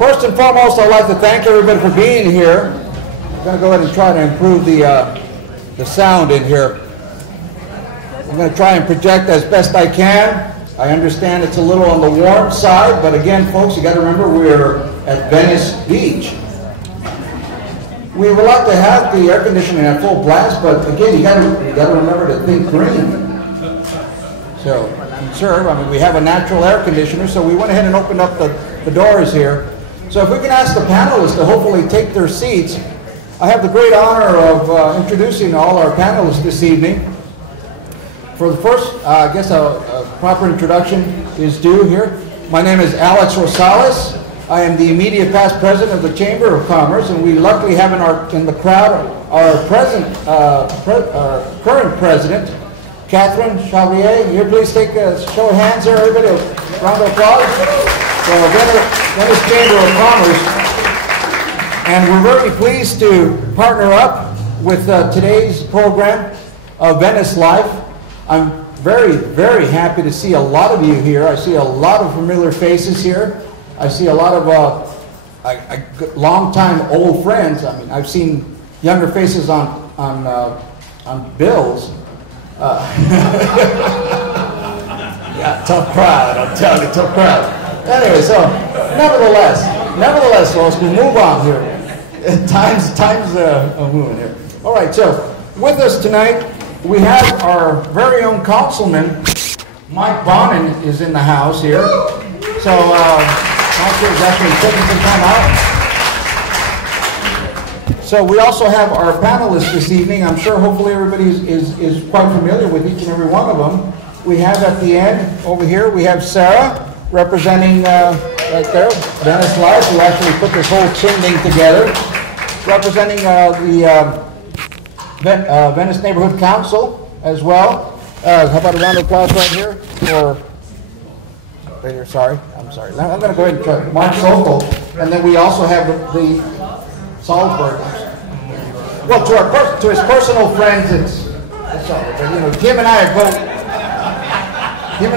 First and foremost, I'd like to thank everybody for being here. I'm going to go ahead and try to improve the sound in here. I'm going to try and project as best I can. I understand it's a little on the warm side, but again, folks, you got to remember we're at Venice Beach. We would like to have the air conditioning at full blast, but again, you got to remember to think green. So, conserve. I mean, we have a natural air conditioner, so we went ahead and opened up the doors here. So, if we can ask the panelists to hopefully take their seats, I have the great honor of introducing all our panelists this evening. For the first, I guess a proper introduction is due here. My name is Alex Rosales. I am the immediate past president of the Chamber of Commerce, and we luckily have in the crowd our current president, Catherine Chevalier. Here, please take a show of hands there, everybody. A round of applause. So, Venice Chamber of Commerce. And we're very pleased to partner up with today's program, Venice Life. I'm very, very happy to see a lot of you here. I see a lot of familiar faces here. I see a lot of long-time old friends. I mean, I've seen younger faces on bills. Yeah, tough crowd. I'm telling you, tough crowd. Anyway, so nevertheless, folks, we move on here. Time's moving here. All right, so with us tonight, we have our very own councilman, Mike Bonin, is in the house here. So Mike is actually taking some time out. So we also have our panelists this evening. I'm sure hopefully everybody is quite familiar with each and every one of them. We have at the end over here, we have Sarah representing right there, Venice Life, who actually put this whole chimney together, representing the Venice Neighborhood Council as well. How about a round of applause right here for, right here, sorry. I'm going to go ahead and try Mark Sokol, and then we also have the Salzburgers. Well, to his personal friends, it's all right. But, you know, Kim and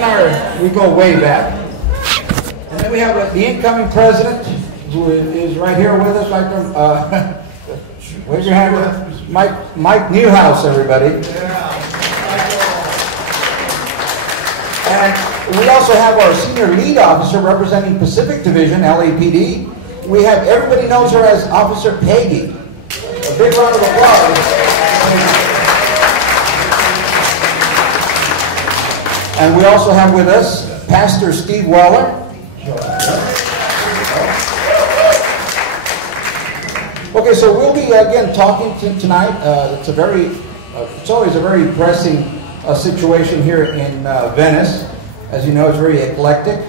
I, we go way back. And then we have the incoming president, who is right here with us, right there. Raise your hand. Mike Newhouse, everybody. And we also have our senior lead officer representing Pacific Division, LAPD. We have, everybody knows her as Officer Peggy. A big round of applause. And we also have with us Pastor Steve Weller. Okay, so we'll be again talking tonight. It's always a very pressing situation here in Venice. As you know, it's very eclectic.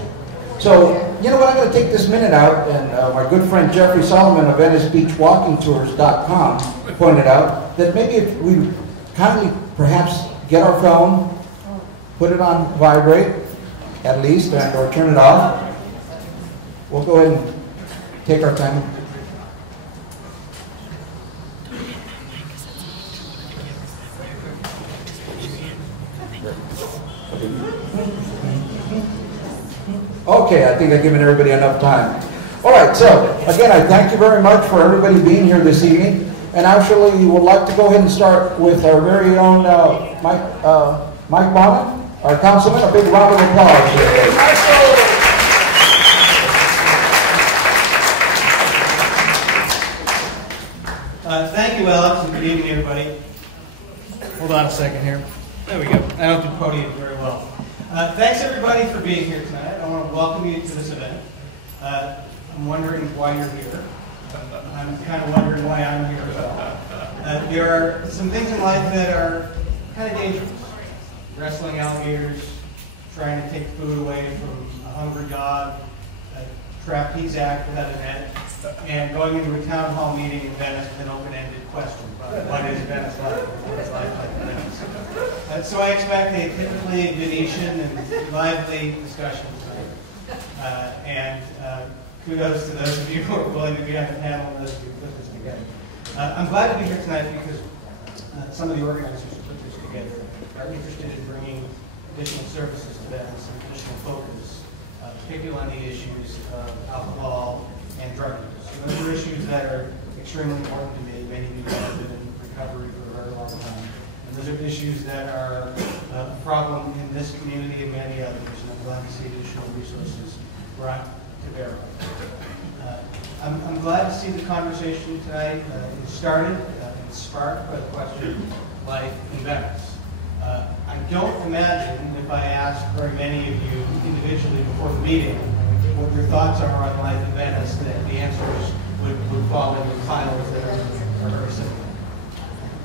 So, you know what, I'm going to take this minute out, and my good friend Jeffrey Solomon of VeniceBeachWalkingTours.com pointed out that maybe if we kindly perhaps get our phone, put it on vibrate, at least, or turn it off, we'll go ahead and take our time. Okay, I think I've given everybody enough time. All right, so again, I thank you very much for everybody being here this evening. And actually, we would like to go ahead and start with our very own Mike Bonin, our councilman. A big round of applause. Thank you, Alex, and good evening, everybody. Hold on a second here. There we go. I don't do podium very well. Thanks, everybody, for being here tonight. I want to welcome you to this event. I'm wondering why you're here. I'm kind of wondering why I'm here as well. There are some things in life that are kind of dangerous. Wrestling alligators, trying to take food away from a hungry dog, a trapeze act without a net, and going into a town hall meeting in Venice with an open-ended question. What is Venice like? What is life like in Venice? So I expect a typically Venetian and lively discussion tonight. And kudos to those of you who are willing to be on the panel and those of you who put this together. I'm glad to be here tonight because some of the organizers who put this together are interested in bringing additional services to Venice and additional focus, particularly on the issues of alcohol, and drug use. So those are issues that are extremely important to me. Many of you have been in recovery for a very long time. And those are issues that are a problem in this community and many others. And I'm glad to see additional resources brought to bear. I'm glad to see the conversation tonight. It started and sparked by the question of life in Venice. I don't imagine if I asked very many of you individually before the meeting what your thoughts are on life in Venice, that the answers would fall into piles that are very similar.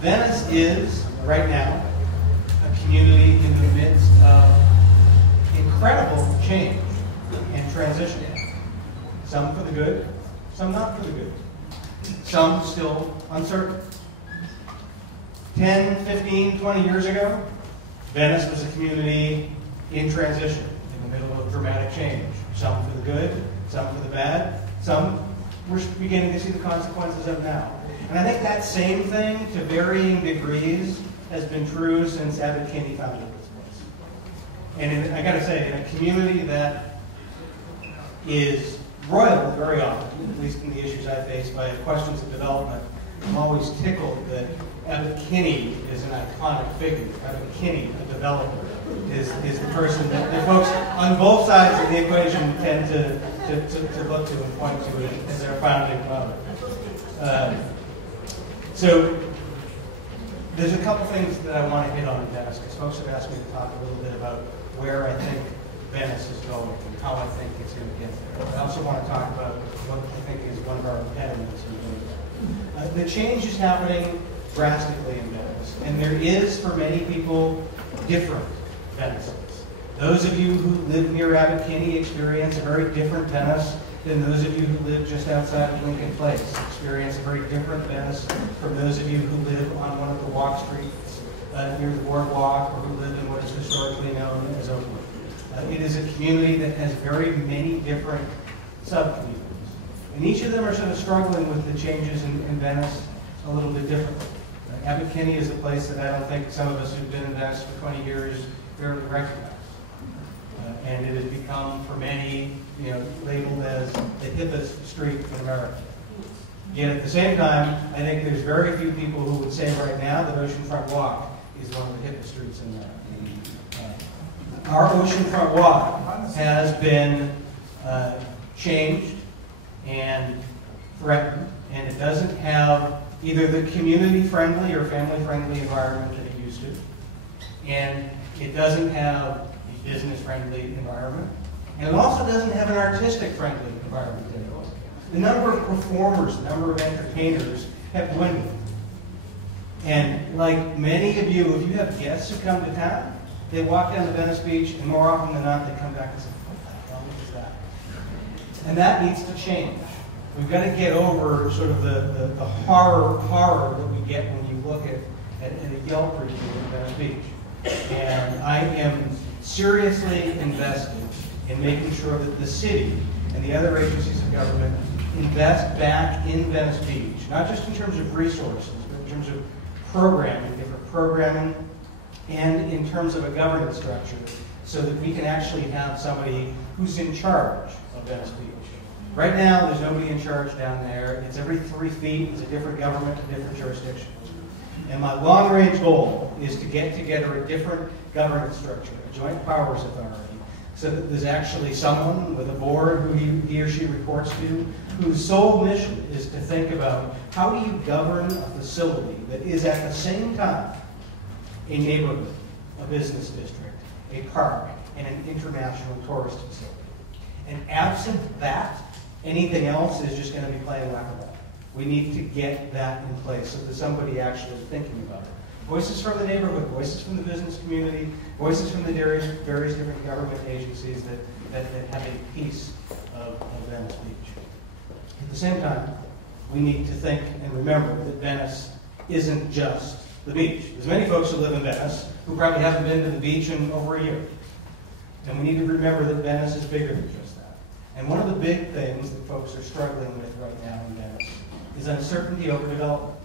Venice is, right now, a community in the midst of incredible change and transition. Some for the good, some not for the good. Some still uncertain. 10, 15, 20 years ago, Venice was a community in transition, in the middle of dramatic change. Some for the good, some for the bad, some we're beginning to see the consequences of now. And I think that same thing, to varying degrees, has been true since Abbot Kinney founded this place. And I got to say, in a community that is roiled very often, at least in the issues I face, by questions of development, I'm always tickled that Abbot Kinney is an iconic figure. Abbot Kinney, a developer, is the person that folks on both sides of the equation tend to look to and point to as their founding father. So there's a couple things that I want to hit on in Venice, because folks have asked me to talk a little bit about where I think Venice is going and how I think it's going to get there. I also want to talk about what I think is one of our impediments in doing that. The change is happening drastically in Venice, and there is, for many people, different Venices. Those of you who live near Abbot Kinney experience a very different Venice than those of you who live just outside of Lincoln Place. Experience a very different Venice from those of you who live on one of the walk streets near the boardwalk, or who live in what is historically known as Oakland. It is a community that has very many different sub-communities. And each of them are sort of struggling with the changes in Venice a little bit differently. Abbot Kinney is a place that I don't think some of us who've been in Venice for 20 years barely recognize. And it has become, for many, labeled as the hippest street in America. Yet at the same time, I think there's very few people who would say right now that Oceanfront Walk is one of the hippest streets in America. Our Oceanfront Walk has been changed and threatened, and it doesn't have either the community-friendly or family-friendly environment that it used to, and it doesn't have a business-friendly environment, and it also doesn't have an artistic-friendly environment anymore. The number of performers, the number of entertainers have dwindled. And like many of you, if you have guests who come to town, they walk down to Venice Beach, and more often than not, they come back and say, what the hell is that? And that needs to change. We've got to get over sort of the horror that we get when you look at a Yelp review of Venice Beach. And I am seriously invested in making sure that the city and the other agencies of government invest back in Venice Beach, not just in terms of resources, but in terms of programming, different programming, and in terms of a governance structure, so that we can actually have somebody who's in charge of Venice Beach. Right now, there's nobody in charge down there. It's every 3 feet, it's a different government, a different jurisdiction. And my long-range goal is to get together a different governance structure, a joint powers authority, so that there's actually someone with a board who he or she reports to, whose sole mission is to think about how do you govern a facility that is at the same time a neighborhood, a business district, a park, and an international tourist facility. And absent that, anything else is just going to be playing whack-a-mole. We need to get that in place so that somebody actually is thinking about it. Voices from the neighborhood, voices from the business community, voices from the various different government agencies that have a piece of Venice Beach. At the same time, we need to think and remember that Venice isn't just the beach. There's many folks who live in Venice who probably haven't been to the beach in over a year. And we need to remember that Venice is bigger than just that. And one of the big things that folks are struggling with right now in Venice is uncertainty over development.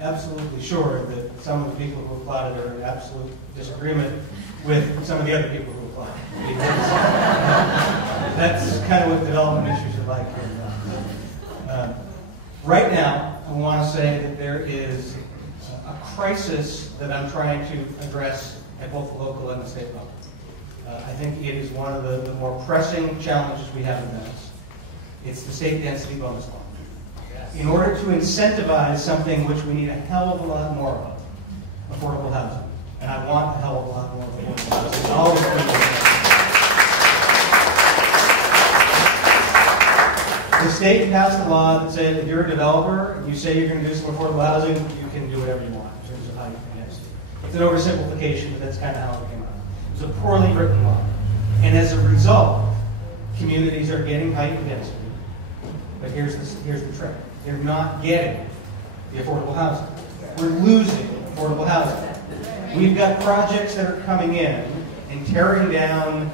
absolutely sure that some of the people who applauded are in absolute disagreement with some of the other people who applauded. Because that's kind of what development issues are like here. Right now, I want to say that there is a crisis that I'm trying to address at both the local and the state level. I think it is one of the more pressing challenges we have in Venice. It's the state density bonus law. In order to incentivize something which we need a hell of a lot more of, affordable housing. And I want a hell of a lot more affordable housing. It's always been the state passed a law that said if you're a developer and you say you're going to do some affordable housing, you can do whatever you want in terms of how you finance it. It's an oversimplification, but that's kind of how it came out. It's a poorly written law. And as a result, communities are getting heightened density. But here's the trick. They're not getting the affordable housing. We're losing affordable housing. We've got projects that are coming in and tearing down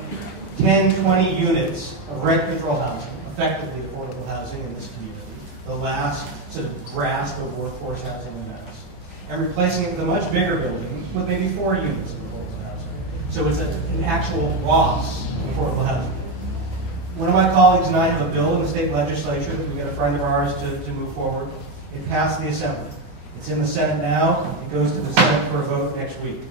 10, 20 units of rent-control housing, effectively affordable housing in this community, the last sort of grasp of workforce housing in Venice, and replacing it with a much bigger building with maybe 4 units of affordable housing. So it's an actual loss of affordable housing. One of my colleagues and I have a bill in the state legislature that we got a friend of ours to move forward. It passed the Assembly. It's in the Senate now. It goes to the Senate for a vote next week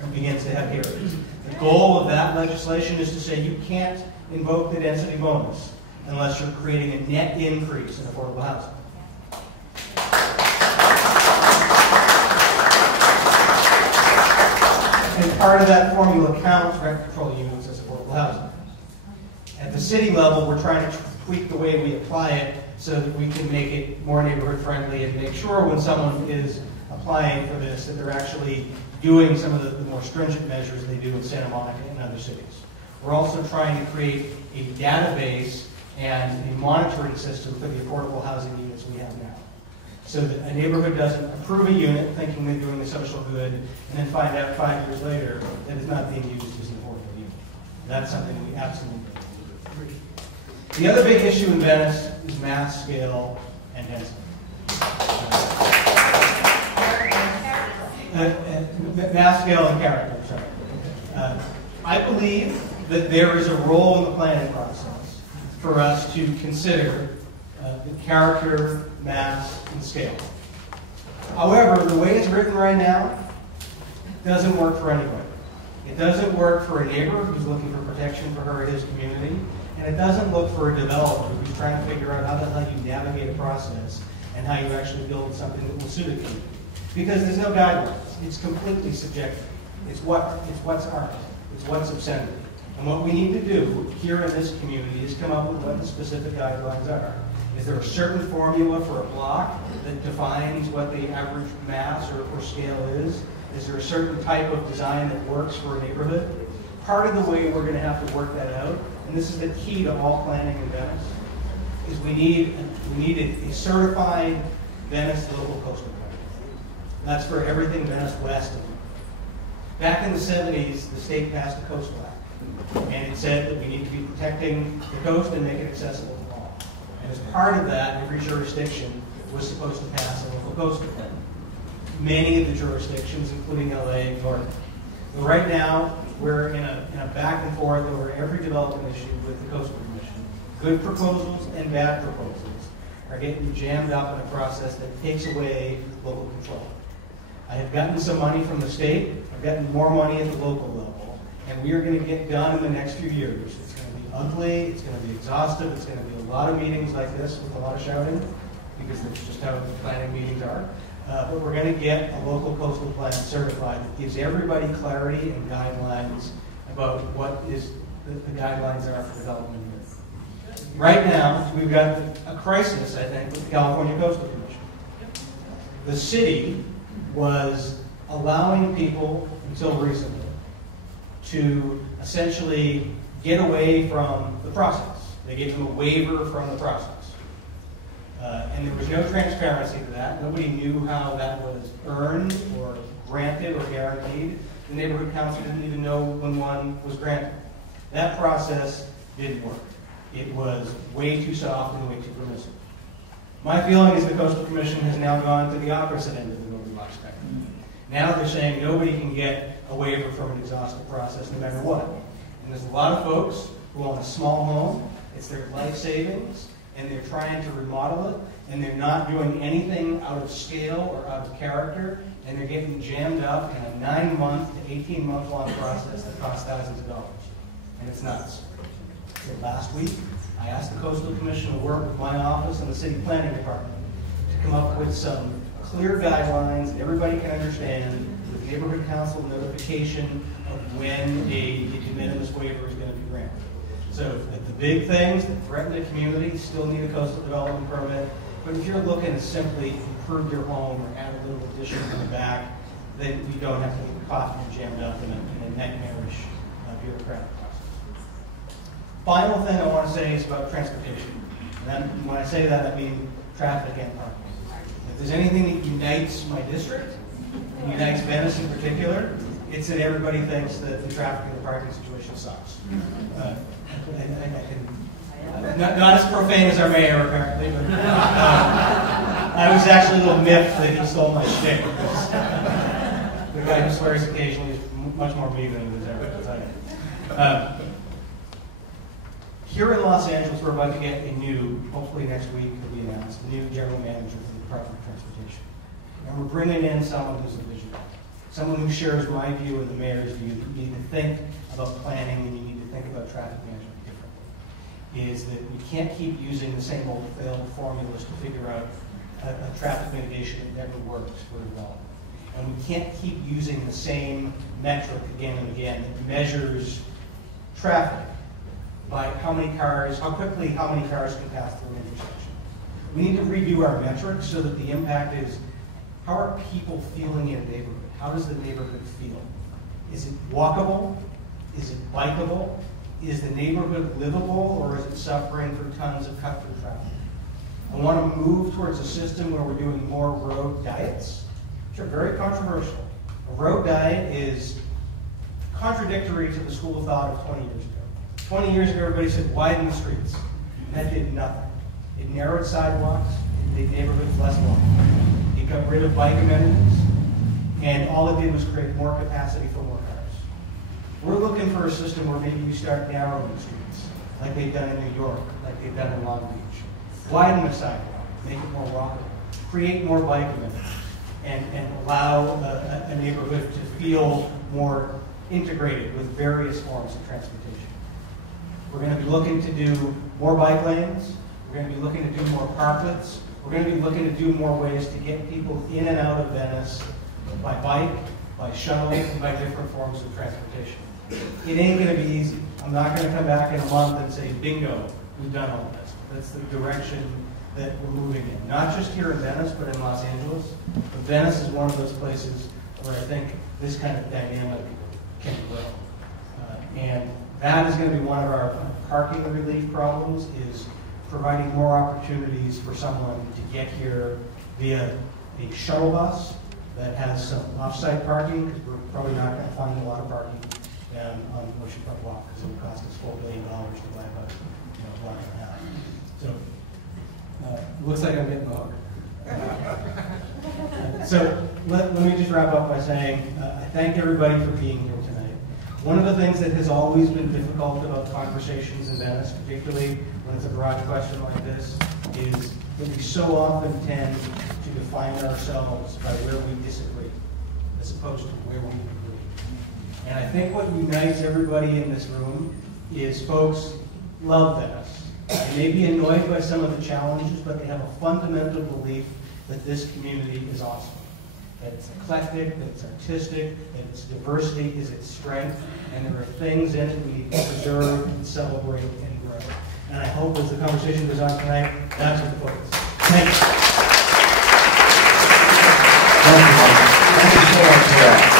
and begins to have hearings. The goal of that legislation is to say you can't invoke the density bonus unless you're creating a net increase in affordable housing. And part of that formula counts rent control units as affordable housing. At the city level, we're trying to tweak the way we apply it so that we can make it more neighborhood friendly and make sure when someone is applying for this that they're actually doing some of the more stringent measures they do in Santa Monica and other cities. We're also trying to create a database and a monitoring system for the affordable housing units we have now. So that a neighborhood doesn't approve a unit thinking they're doing the social good and then find out 5 years later that it's not being used as an affordable unit. That's something we absolutely do. The other big issue in Venice is mass scale and density. Mass scale and character, sorry. I believe that there is a role in the planning process for us to consider the character, mass, and scale. However, the way it's written right now doesn't work for anybody. It doesn't work for a neighbor who's looking for protection for her or his community. And it doesn't look for a developer who's trying to figure out how the hell you navigate a process and how you actually build something that will suit a community. Because there's no guidelines. It's completely subjective. It's what's art. It's what's obscenity. And what we need to do here in this community is come up with what the specific guidelines are. Is there a certain formula for a block that defines what the average mass or scale is? Is there a certain type of design that works for a neighborhood? Part of the way we're going to have to work that out, and this is the key to all planning in Venice, is we need a certified Venice local coastal plan. That's for everything Venice West. Back in the 70s, the state passed a coastal act, and it said that we need to be protecting the coast and make it accessible to all. And as part of that, every jurisdiction was supposed to pass a local coastal plan. Many of the jurisdictions, including LA, ignored it. But right now, we're in a back and forth over every development issue with the Coastal Commission. Good proposals and bad proposals are getting jammed up in a process that takes away local control. I have gotten some money from the state. I've gotten more money at the local level. And we are going to get done in the next few years. It's going to be ugly. It's going to be exhaustive. It's going to be a lot of meetings like this with a lot of shouting, because that's just how the planning meetings are. But we're going to get a local coastal plan certified that gives everybody clarity and guidelines about what the guidelines are for development here. Right now, we've got a crisis, I think, with the California Coastal Commission. The city was allowing people, until recently, to essentially get away from the process. They gave them a waiver from the process. And there was no transparency to that. Nobody knew how that was earned or granted or guaranteed. The neighborhood council didn't even know when one was granted. That process didn't work. It was way too soft and way too permissive. My feeling is the Coastal Commission has now gone to the opposite end of the Goldilocks spectrum. Now they're saying nobody can get a waiver from an exhaustive process no matter what. And there's a lot of folks who own a small home, it's their life savings, and they're trying to remodel it, and they're not doing anything out of scale or out of character, and they're getting jammed up in a 9-month to 18-month long process that costs thousands of dollars. And it's nuts. So last week, I asked the Coastal Commission to work with my office and the City Planning Department to come up with some clear guidelines that everybody can understand, with neighborhood council notification of when a de minimis waiver is going to be granted. So the big things that threaten the community still need a coastal development permit, but if you're looking to simply improve your home or add a little addition in the back, then you don't have to get caught and jammed up in a nightmarish bureaucratic process. Final thing I want to say is about transportation. And when I say that, I mean traffic and parking. If there's anything that unites my district, and unites Venice in particular, it's that everybody thinks that the traffic and the parking situation sucks. Not as profane as our mayor, apparently, but I was actually a little miffed that he stole my shtick. The guy who swears occasionally is much more me than he was ever, I'll tell you. Here in Los Angeles, we're about to get a new, hopefully next week it'll be announced, a new general manager for the Department of Transportation. And we're bringing in someone who's a visionary, someone who shares my view and the mayor's view that you need to think about planning and you need to think about traffic management differently. Is that we can't keep using the same old failed formulas to figure out a traffic mitigation that never works very well. And we can't keep using the same metric again and again that measures traffic by how many cars can pass through an intersection. We need to review our metrics so that the impact is, how are people feeling in a neighborhood? How does the neighborhood feel? Is it walkable? Is it bikeable? Is the neighborhood livable, or is it suffering through tons of cut-through traffic? I want to move towards a system where we're doing more road diets, which are very controversial. A road diet is contradictory to the school of thought of 20 years ago. 20 years ago, everybody said, widen the streets. And that did nothing. It narrowed sidewalks, it made neighborhoods less walkable. It got rid of bike amenities, and all it did was create more capacity for more cars. We're looking for a system where maybe we start narrowing the streets, like they've done in New York, like they've done in Long Beach. Widen the sidewalk, make it more walkable, create more bike amenities, and allow a neighborhood to feel more integrated with various forms of transportation. We're going to be looking to do more bike lanes. We're going to be looking to do more parklets. We're going to be looking to do more ways to get people in and out of Venice by bike, by shuttle, and by different forms of transportation. It ain't going to be easy. I'm not going to come back in a month and say, bingo, we've done all this. That's the direction that we're moving in. Not just here in Venice, but in Los Angeles. But Venice is one of those places where I think this kind of dynamic can grow. And that is going to be one of our parking relief problems, is providing more opportunities for someone to get here via a shuttle bus that has some off-site parking, because we're probably not going to find a lot of parking down on Oceanfront Walk, because it would cost us $4 billion to buy about a block and a half. So looks like I'm getting the hook. So let me just wrap up by saying I thank everybody for being here tonight. One of the things that has always been difficult about conversations in Venice, particularly when it's a broad question like this, is that we so often tend to define ourselves by where we disagree, as opposed to where we agree. And I think what unites everybody in this room is folks love Venice. They may be annoyed by some of the challenges, but they have a fundamental belief that this community is awesome. That it's eclectic, that it's artistic, that its diversity is its strength, and there are things in it we need to preserve and celebrate and grow. And I hope as the conversation goes on tonight, that's what the focus is. Thank you. Thank you so much for that.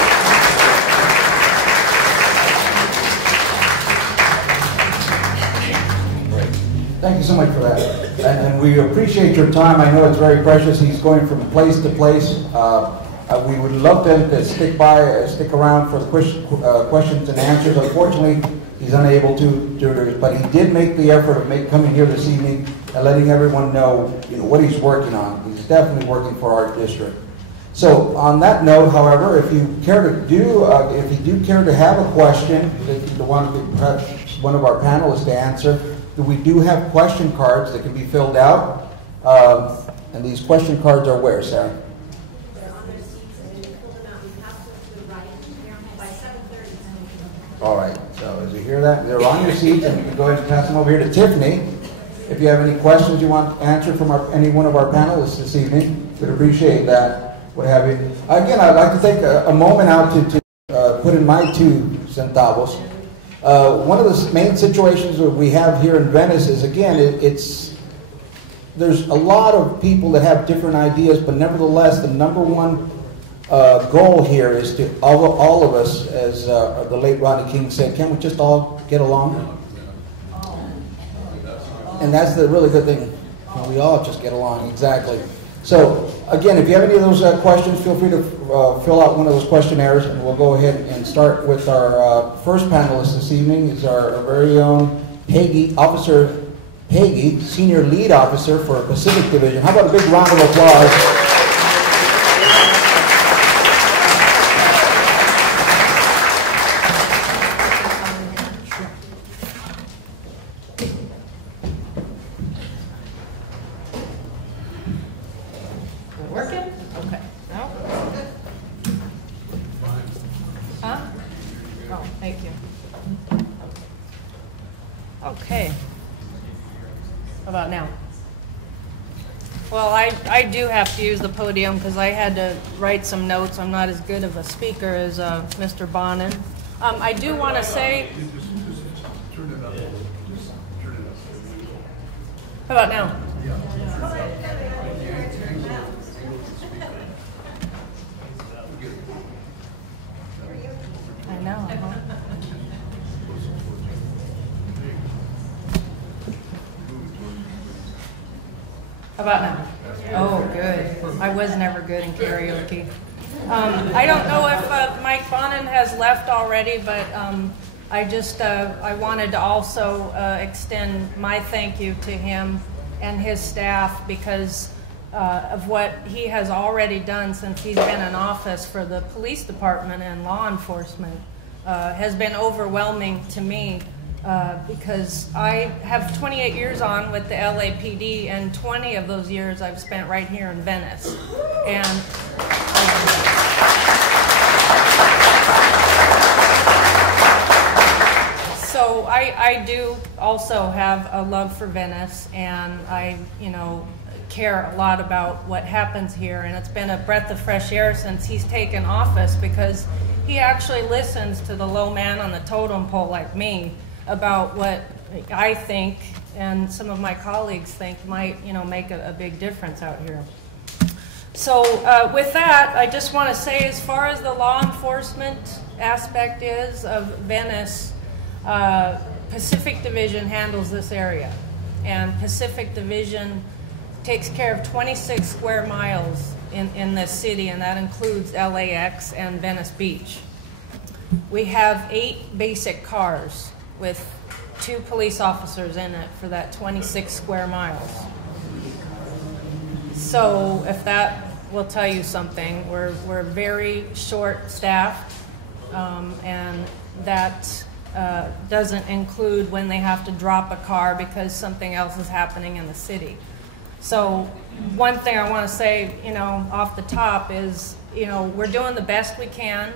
Thank you so much for that. And we appreciate your time. I know it's very precious. He's going from place to place. We would love them to stick around for the questions and answers. Unfortunately, he's unable to, but he did make the effort of coming here this evening and letting everyone know, what he's working on. He's definitely working for our district. So on that note, however, if you do care to have a question that you want perhaps one of our panelists to answer, we do have question cards that can be filled out. And these question cards are where, Sarah? They're on their seats, and you pull them out. You have to the right by 7:30. All right. So as you hear that, they're on your seats, and you can go ahead and pass them over here to Tiffany. If you have any questions you want answered from any one of our panelists this evening, we'd appreciate that. What have you? Again, I'd like to take a moment out to put in my 2 centavos. One of the main situations that we have here in Venice is, again, there's a lot of people that have different ideas, but nevertheless, the number one goal here is to all of us, as the late Rodney King said, can't we just all get along? And that's the really good thing. We all just get along, exactly. So, again, if you have any of those questions, feel free to fill out one of those questionnaires, and we'll go ahead and start with our first panelist this evening. Is our very own Officer Hagee, Senior Lead Officer for Pacific Division. How about a big round of applause? Working? Okay. No? Huh? Oh, thank you. Okay. How about now? Well, I do have to use the podium because I had to write some notes. I'm not as good of a speaker as Mr. Bonin. I do want to say... How about now? I know. Huh? How about now? Oh, good. I was never good in karaoke. I don't know if Mike Bonin has left already, but I wanted to also extend my thank you to him and his staff because of what he has already done since he's been in office for the police department and law enforcement has been overwhelming to me because I have 28 years on with the LAPD, and 20 of those years I've spent right here in Venice. And so I do also have a love for Venice, and I, care a lot about what happens here, and it's been a breath of fresh air since he's taken office because he actually listens to the low man on the totem pole like me about what I think and some of my colleagues think might, make a big difference out here. So with that, I just want to say, as far as the law enforcement aspect is of Venice, Pacific Division handles this area, and Pacific Division takes care of 26 square miles in this city, and that includes LAX and Venice Beach. We have 8 basic cars with 2 police officers in it for that 26 square miles. So if that will tell you something, we're very short-staffed, and that doesn't include when they have to drop a car because something else is happening in the city. So one thing I want to say, off the top is, we're doing the best we can.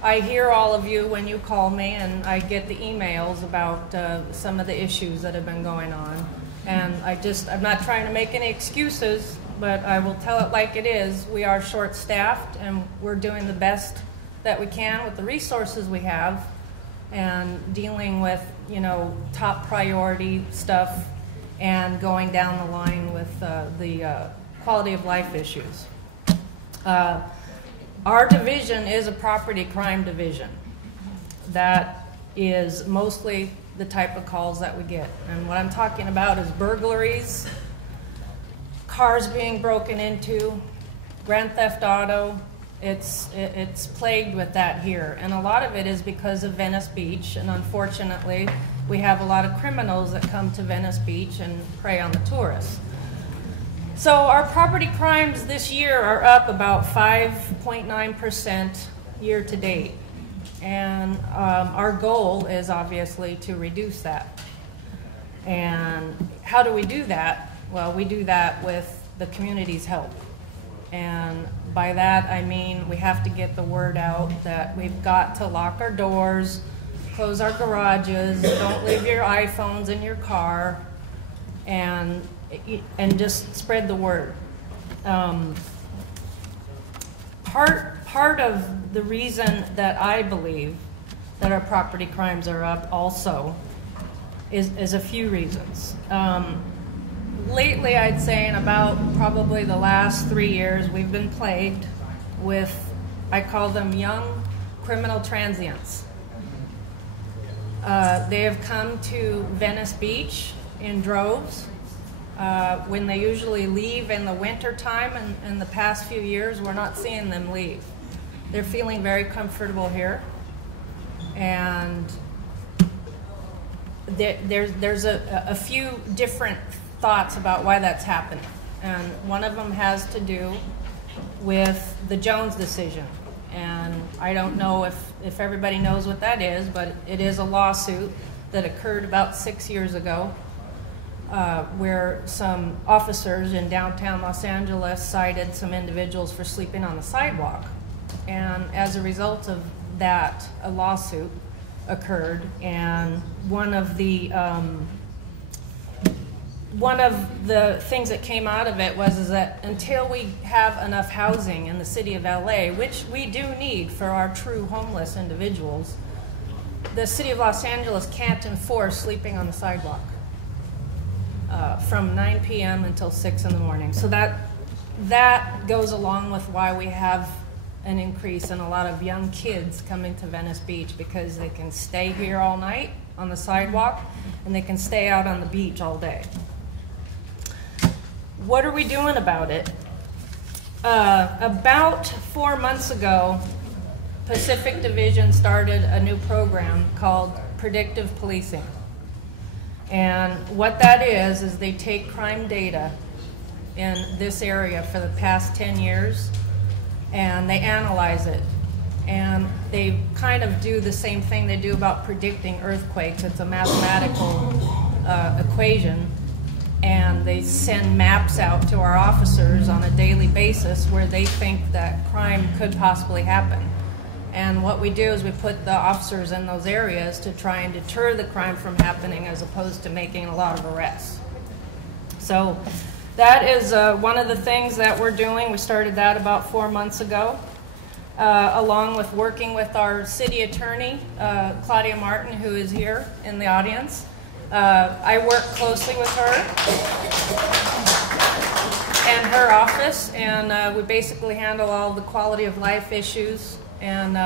I hear all of you when you call me, and I get the emails about some of the issues that have been going on. And I'm not trying to make any excuses, but I will tell it like it is. We are short-staffed, and we're doing the best that we can with the resources we have and dealing with, top priority stuff and going down the line with the quality of life issues. Our division is a property crime division. That is mostly the type of calls that we get. And what I'm talking about is burglaries, cars being broken into, grand theft auto, It's plagued with that here, and a lot of it is because of Venice Beach, and unfortunately, we have a lot of criminals that come to Venice Beach and prey on the tourists. So our property crimes this year are up about 5.9% year to date, and our goal is obviously to reduce that. And how do we do that? Well, we do that with the community's help. And by that, I mean we have to get the word out that we've got to lock our doors, close our garages, don't leave your iPhones in your car, and just spread the word. Part of the reason that I believe that our property crimes are up also is a few reasons. Lately, I'd say in about probably the last 3 years, we've been plagued with, I call them young criminal transients. They have come to Venice Beach in droves. When they usually leave in the winter time, and in the past few years, we're not seeing them leave. They're feeling very comfortable here. And there's a few different thoughts about why that's happening, and one of them has to do with the Jones decision. And I don't know if everybody knows what that is, but it is a lawsuit that occurred about 6 years ago, where some officers in downtown Los Angeles cited some individuals for sleeping on the sidewalk. And as a result of that, a lawsuit occurred, and one of the things that came out of it was that until we have enough housing in the city of LA, which we do need for our true homeless individuals, the city of Los Angeles can't enforce sleeping on the sidewalk from 9 p.m. until 6 in the morning. So that goes along with why we have an increase in a lot of young kids coming to Venice Beach, because they can stay here all night on the sidewalk and they can stay out on the beach all day. What are we doing about it? About 4 months ago, Pacific Division started a new program called Predictive Policing. And what that is they take crime data in this area for the past 10 years and they analyze it. And they kind of do the same thing they do about predicting earthquakes. It's a mathematical equation. And they send maps out to our officers on a daily basis where they think that crime could possibly happen. And what we do is we put the officers in those areas to try and deter the crime from happening, as opposed to making a lot of arrests. So that is one of the things that we're doing. We started that about 4 months ago, along with working with our city attorney, Claudia Martin, who is here in the audience. I work closely with her and her office, and we basically handle all the quality of life issues and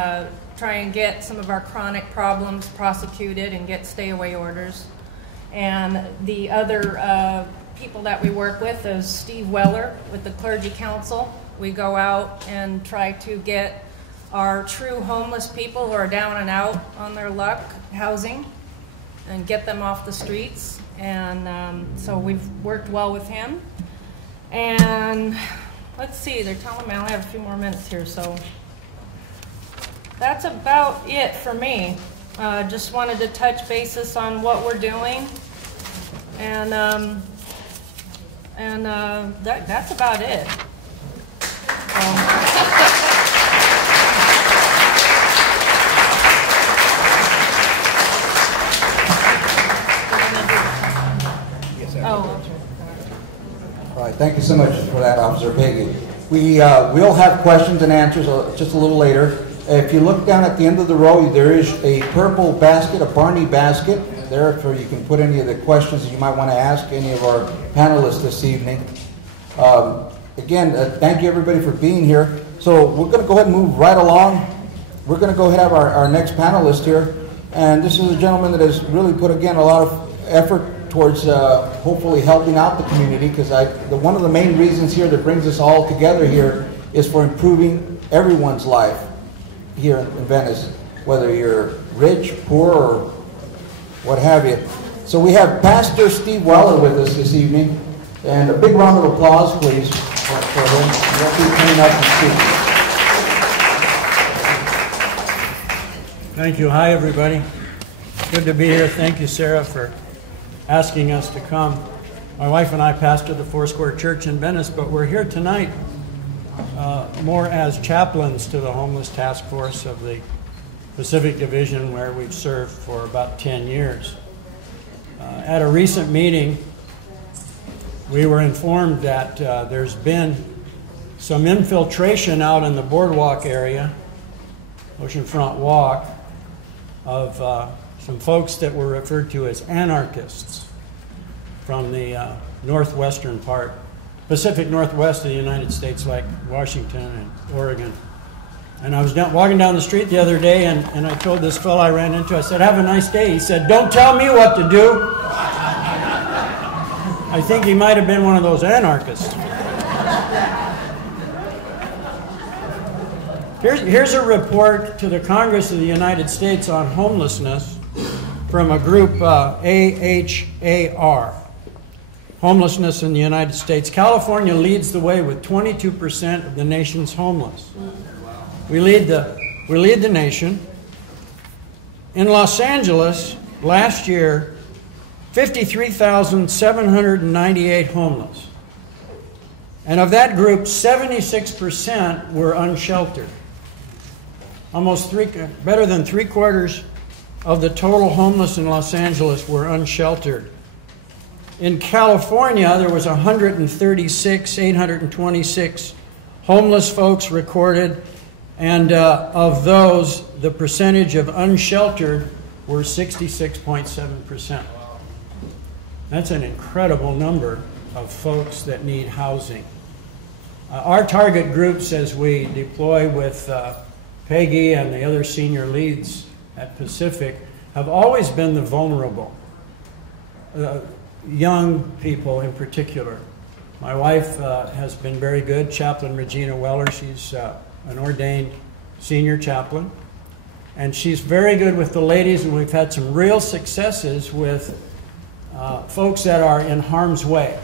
try and get some of our chronic problems prosecuted and get stay-away orders. And the other people that we work with is Steve Weller with the Clergy Council. We go out and try to get our true homeless people who are down and out on their luck housing and get them off the streets. And so we've worked well with him. And let's see, they're telling me I only have a few more minutes here, so that's about it for me. Just wanted to touch basis on what we're doing. And that's about it. All right, thank you so much for that, Officer Peggy. We will have questions and answers just a little later. If you look down at the end of the row, there is a purple basket, a Barney basket, there for you can put any of the questions that you might want to ask any of our panelists this evening. Again, thank you everybody for being here. So we're going to go ahead and move right along. We're going to go ahead and have our next panelist here. And this is a gentleman that has really put, again, a lot of effort towards hopefully helping out the community, because one of the main reasons here that brings us all together here is for improving everyone's life here in Venice, whether you're rich, poor, or what have you. So we have Pastor Steve Weller with us this evening, and a big round of applause, please, for him. He'll be coming up and speaking. Thank you. Hi, everybody. Good to be here. Thank you, Sarah, for asking us to come. My wife and I pastor the Foursquare Church in Venice, but we're here tonight more as chaplains to the Homeless Task Force of the Pacific Division, where we've served for about 10 years. At a recent meeting, we were informed that there's been some infiltration out in the boardwalk area, Oceanfront Walk, of some folks that were referred to as anarchists from the northwestern part, Pacific Northwest of the United States, like Washington and Oregon. And I was walking down the street the other day, and I told this fellow I ran into, I said, "Have a nice day." He said, "Don't tell me what to do." I think he might have been one of those anarchists. Here's a report to the Congress of the United States on homelessness from a group, AHAR, Homelessness in the United States. California leads the way with 22% of the nation's homeless. We lead the nation. In Los Angeles, last year, 53,798 homeless. And of that group, 76% were unsheltered. Better than 3/4 of the total homeless in Los Angeles were unsheltered. In California, there was 826 homeless folks recorded, and of those, the percentage of unsheltered were 66.7%. That's an incredible number of folks that need housing. Our target groups, as we deploy with Peggy and the other senior leads at Pacific, have always been the vulnerable, young people in particular. My wife has been very good, Chaplain Regina Weller. She's an ordained senior chaplain, and she's very good with the ladies, and we've had some real successes with folks that are in harm's way,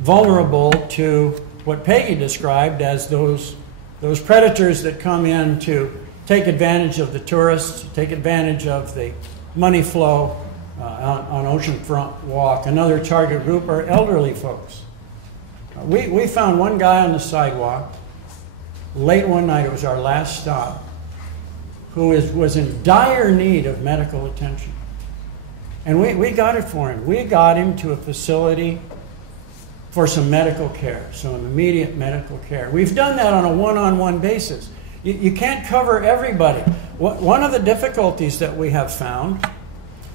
vulnerable to what Peggy described as those predators that come in to take advantage of the tourists, take advantage of the money flow on Oceanfront Walk. Another target group are elderly folks. We found one guy on the sidewalk late one night, it was our last stop, who was in dire need of medical attention. And we got it for him. We got him to a facility for some medical care, some immediate medical care. We've done that on a one-on-one basis. You can't cover everybody. One of the difficulties that we have found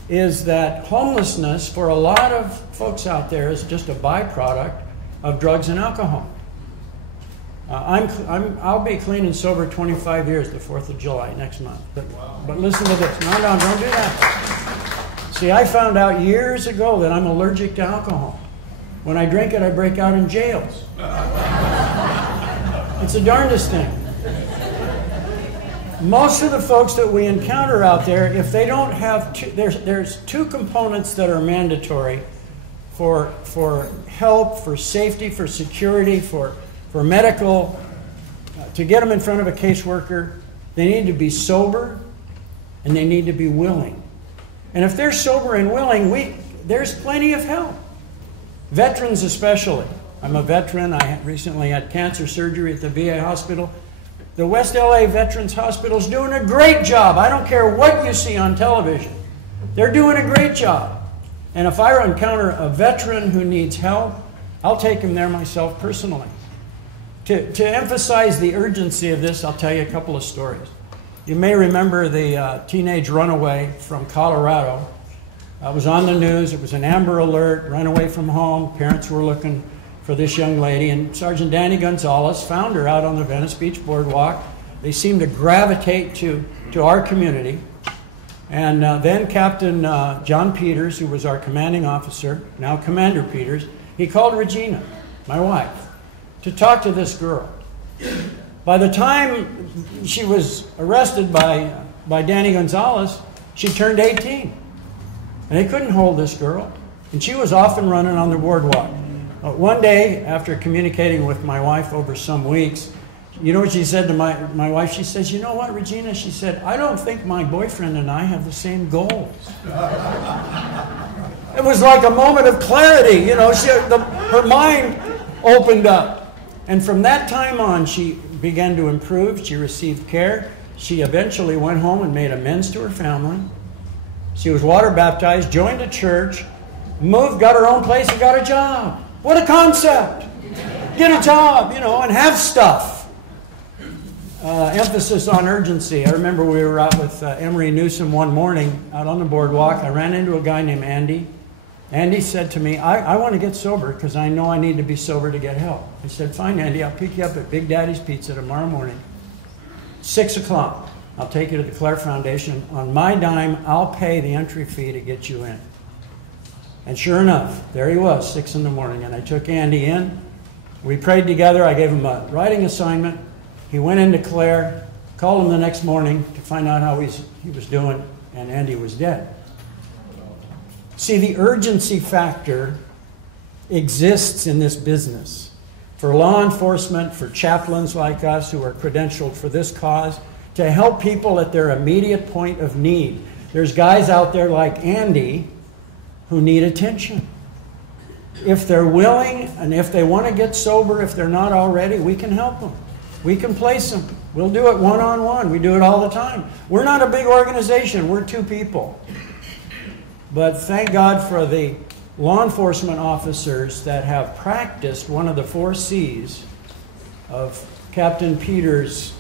is that homelessness for a lot of folks out there is just a byproduct of drugs and alcohol. I'll be clean and sober 25 years, the 4th of July next month. But listen to this. No, don't do that. See, I found out years ago that I'm allergic to alcohol. When I drink it, I break out in jails. It's the darndest thing. Most of the folks that we encounter out there, if they don't have there's two components that are mandatory for help, for safety, for security, for medical, to get them in front of a caseworker. They need to be sober and they need to be willing. And if they're sober and willing, there's plenty of help. Veterans especially. I'm a veteran. I recently had cancer surgery at the VA hospital. The West LA Veterans Hospital is doing a great job. I don't care what you see on television. They're doing a great job. And if I encounter a veteran who needs help, I'll take him there myself personally. To emphasize the urgency of this, I'll tell you a couple of stories. You may remember the teenage runaway from Colorado. It was on the news. It was an Amber Alert, runaway from home. Parents were looking for this young lady, and Sergeant Danny Gonzalez found her out on the Venice Beach boardwalk. They seemed to gravitate to our community. And then Captain John Peters, who was our commanding officer, now Commander Peters, he called Regina, my wife, to talk to this girl. By the time she was arrested by Danny Gonzalez, she turned 18. And they couldn't hold this girl. And she was off and running on the boardwalk. One day, after communicating with my wife over some weeks, you know what she said to my wife? She says, "You know what, Regina?" She said, "I don't think my boyfriend and I have the same goals." It was like a moment of clarity. You know, her mind opened up. And from that time on, she began to improve. She received care. She eventually went home and made amends to her family. She was water baptized, joined a church, moved, got her own place, and got a job. What a concept! Get a job, you know, and have stuff. Emphasis on urgency. I remember we were out with Emery Newsom one morning out on the boardwalk. I ran into a guy named Andy. Andy said to me, I want to get sober because I know I need to be sober to get help. I said, "Fine, Andy, I'll pick you up at Big Daddy's Pizza tomorrow morning, 6 o'clock. I'll take you to the Claire Foundation. On my dime, I'll pay the entry fee to get you in." And sure enough, there he was, 6 in the morning. And I took Andy in. We prayed together. I gave him a writing assignment. He went into Claire, called him the next morning to find out how he was doing, and Andy was dead. See, the urgency factor exists in this business. For law enforcement, for chaplains like us who are credentialed for this cause, to help people at their immediate point of need. There's guys out there like Andy who need attention. If they're willing and if they want to get sober, if they're not already, we can help them. We can place them. We'll do it one-on-one. We do it all the time. We're not a big organization. We're 2 people. But thank God for the law enforcement officers that have practiced one of the 4 C's of Captain Peter's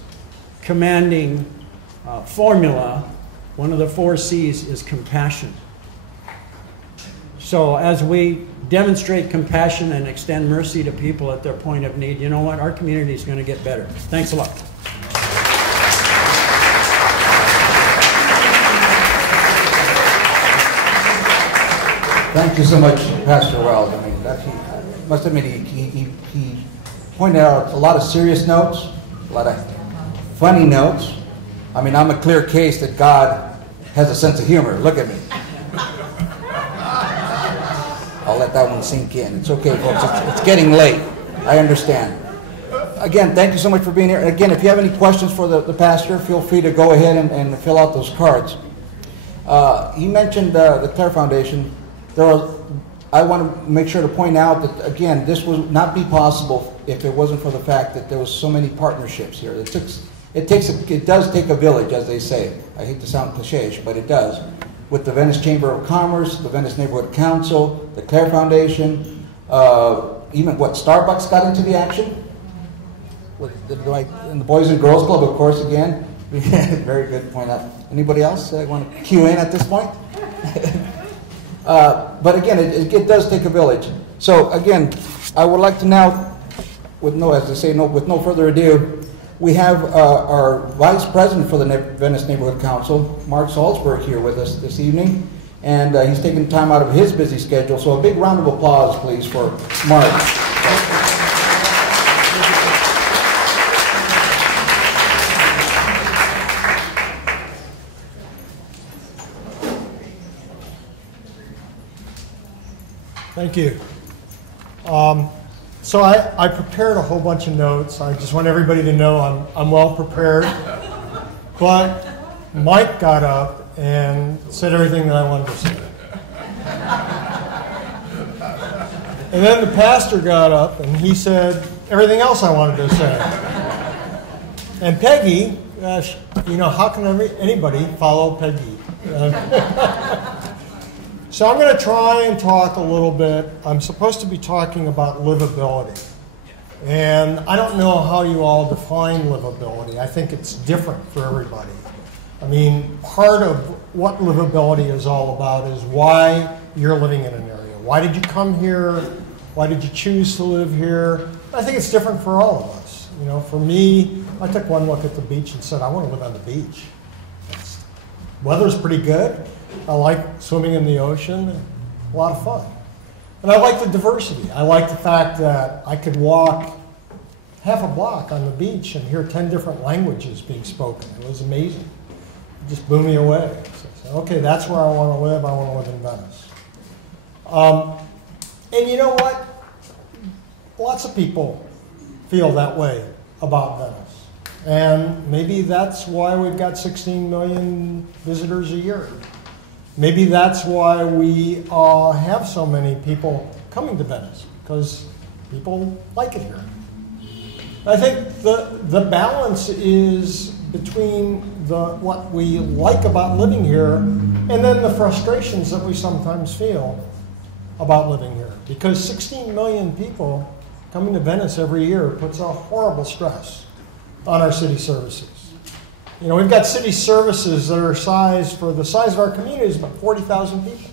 commanding formula. One of the 4 C's is compassion. So as we demonstrate compassion and extend mercy to people at their point of need, you know what? Our community is going to get better. Thanks a lot. Thank you so much, Pastor Wells. I mean, he must admit, he pointed out a lot of serious notes, a lot of funny notes. I mean, I'm a clear case that God has a sense of humor. Look at me. I'll let that one sink in. It's okay, folks. It's getting late. I understand. Again, thank you so much for being here. Again, if you have any questions for the pastor, feel free to go ahead and fill out those cards. He mentioned the Claire Foundation. I want to make sure to point out that, again, this would not be possible if it wasn't for the fact that there was so many partnerships here. It does take a village, as they say. I hate to sound cliche, but it does. With the Venice Chamber of Commerce, the Venice Neighborhood Council, the Claire Foundation, even Starbucks got into the action. And the Boys and Girls Club, of course, again. Very good point out. Anybody else want to cue in at this point? But again, it does take a village. So again, I would like to now, with no further ado, we have our Vice President for the Venice Neighborhood Council, Mark Salzberg, here with us this evening. And he's taken time out of his busy schedule. So a big round of applause, please, for Mark. Thank you. So I prepared a whole bunch of notes. I just want everybody to know I'm well prepared. But Mike got up and said everything that I wanted to say. And then the pastor got up and he said everything else I wanted to say. And Peggy, gosh, how can anybody follow Peggy? So I'm going to try and talk a little bit. I'm supposed to be talking about livability. And I don't know how you all define livability. I think it's different for everybody. I mean, part of what livability is all about is why you're living in an area. Why did you come here? Why did you choose to live here? I think it's different for all of us. For me, I took one look at the beach and said, I want to live on the beach. Weather's pretty good. I like swimming in the ocean, a lot of fun. And I like the diversity. I like the fact that I could walk half a block on the beach and hear 10 different languages being spoken. It was amazing. It just blew me away. So I said, okay, that's where I want to live. I want to live in Venice. And you know what? Lots of people feel that way about Venice. And maybe that's why we've got 16 million visitors a year. Maybe that's why we have so many people coming to Venice, because people like it here. I think the balance is between what we like about living here and then the frustrations that we sometimes feel about living here. Because 16 million people coming to Venice every year puts a horrible stress on our city services. You know, we've got city services that are for the size of our community is about 40,000 people.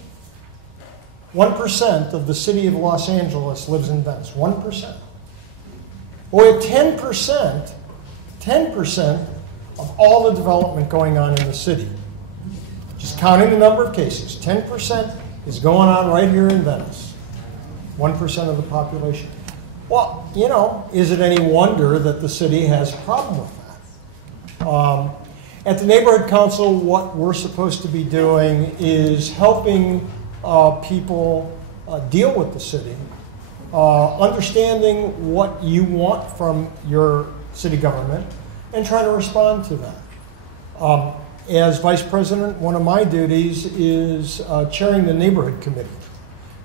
1% of the city of Los Angeles lives in Venice. 1%. Well, we have 10% of all the development going on in the city. Just counting the number of cases, 10% is going on right here in Venice. 1% of the population. Well, you know, is it any wonder that the city has a problem with that? At the Neighborhood Council, what we're supposed to be doing is helping people deal with the city, understanding what you want from your city government, and trying to respond to that. As Vice President, one of my duties is chairing the Neighborhood Committee.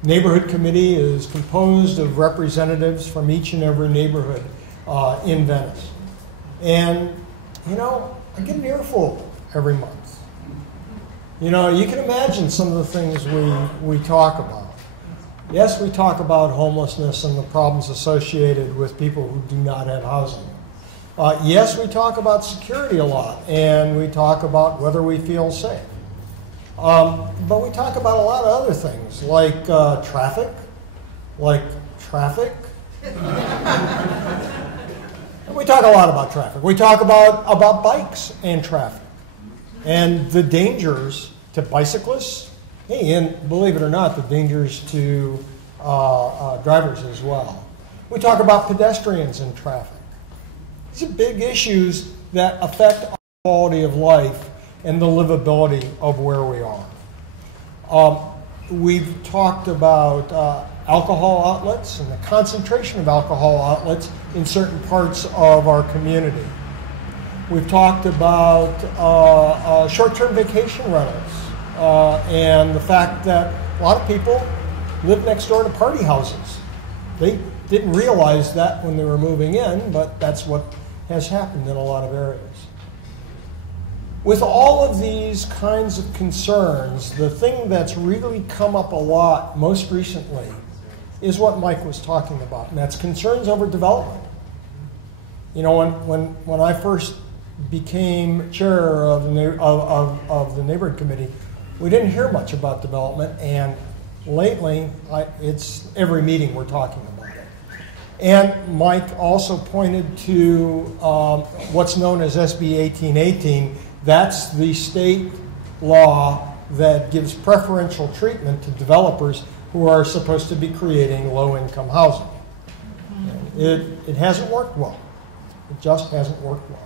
Neighborhood Committee is composed of representatives from each and every neighborhood in Venice. And, you know, I get an earful every month. You know, you can imagine some of the things we talk about. Yes, we talk about homelessness and the problems associated with people who do not have housing. Yes, we talk about security a lot, and we talk about whether we feel safe. But we talk about a lot of other things, like traffic. We talk a lot about traffic. We talk about bikes and traffic and the dangers to bicyclists. Hey, and believe it or not, the dangers to drivers as well. We talk about pedestrians and traffic. These are big issues that affect our quality of life and the livability of where we are. We've talked about alcohol outlets and the concentration of alcohol outlets in certain parts of our community. We've talked about short-term vacation rentals and the fact that a lot of people live next door to party houses. They didn't realize that when they were moving in, but that's what has happened in a lot of areas. With all of these kinds of concerns, the thing that's really come up a lot most recently is what Mike was talking about, and that's concerns over development. You know, when I first became chair of the Neighborhood Committee, we didn't hear much about development, and lately, it's every meeting we're talking about it. And Mike also pointed to what's known as SB 1818. That's the state law that gives preferential treatment to developers who are supposed to be creating low-income housing. It hasn't worked well. It just hasn't worked well.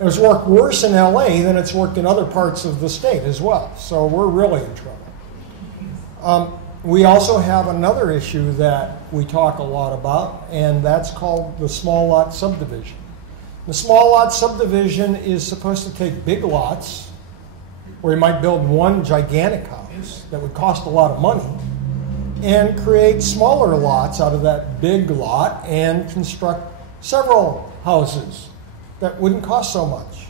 It has worked worse in LA than it's worked in other parts of the state as well. So we're really in trouble. We also have another issue that we talk a lot about, and that's called the small lot subdivision. The small lot subdivision is supposed to take big lots where you might build one gigantic house that would cost a lot of money and create smaller lots out of that big lot and construct several houses that wouldn't cost so much.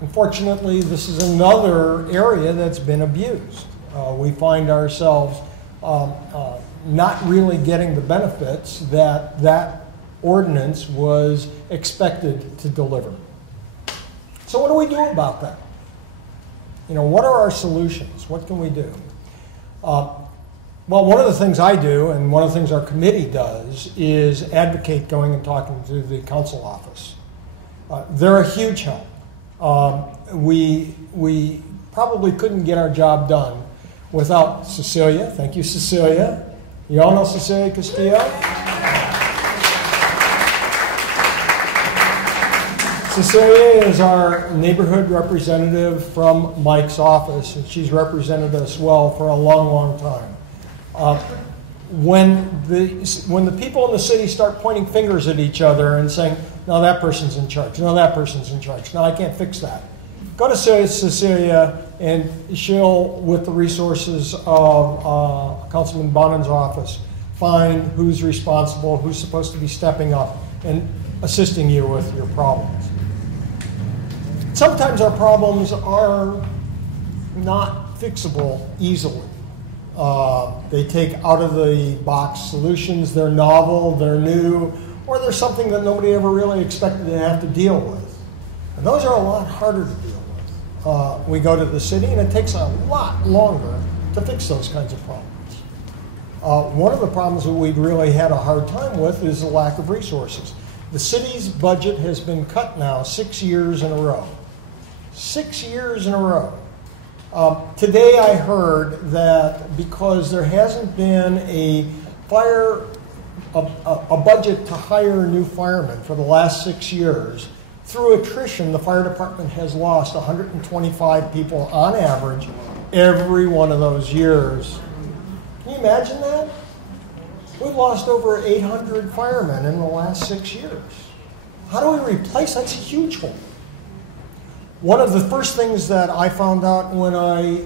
Unfortunately, this is another area that's been abused. We find ourselves not really getting the benefits that ordinance was expected to deliver. So what do we do about that? You know, what are our solutions? What can we do? Well, one of the things I do, and one of the things our committee does, is advocate going and talking to the council office. They're a huge help. We probably couldn't get our job done without Cecilia. Thank you, Cecilia. You all know Cecilia Castillo? Cecilia is our neighborhood representative from Mike's office, and she's represented us well for a long, long time. When the people in the city start pointing fingers at each other and saying, no, that person's in charge, no, that person's in charge, no, I can't fix that. Go to Cecilia, and she'll, with the resources of Councilman Bonin's office, find who's responsible, who's supposed to be stepping up and assisting you with your problems. Sometimes our problems are not fixable easily. They take out of the box solutions, they're novel, they're new, or they're something that nobody ever really expected to have to deal with. And those are a lot harder to deal with. We go to the city and it takes a lot longer to fix those kinds of problems. One of the problems that we've really had a hard time with is the lack of resources. The city's budget has been cut now 6 years in a row. 6 years in a row. Today I heard that because there hasn't been a budget to hire new firemen for the last 6 years, through attrition, the fire department has lost 125 people on average every one of those years. Can you imagine that? We've lost over 800 firemen in the last 6 years. How do we replace? That's a huge hole. One of the first things that I found out when I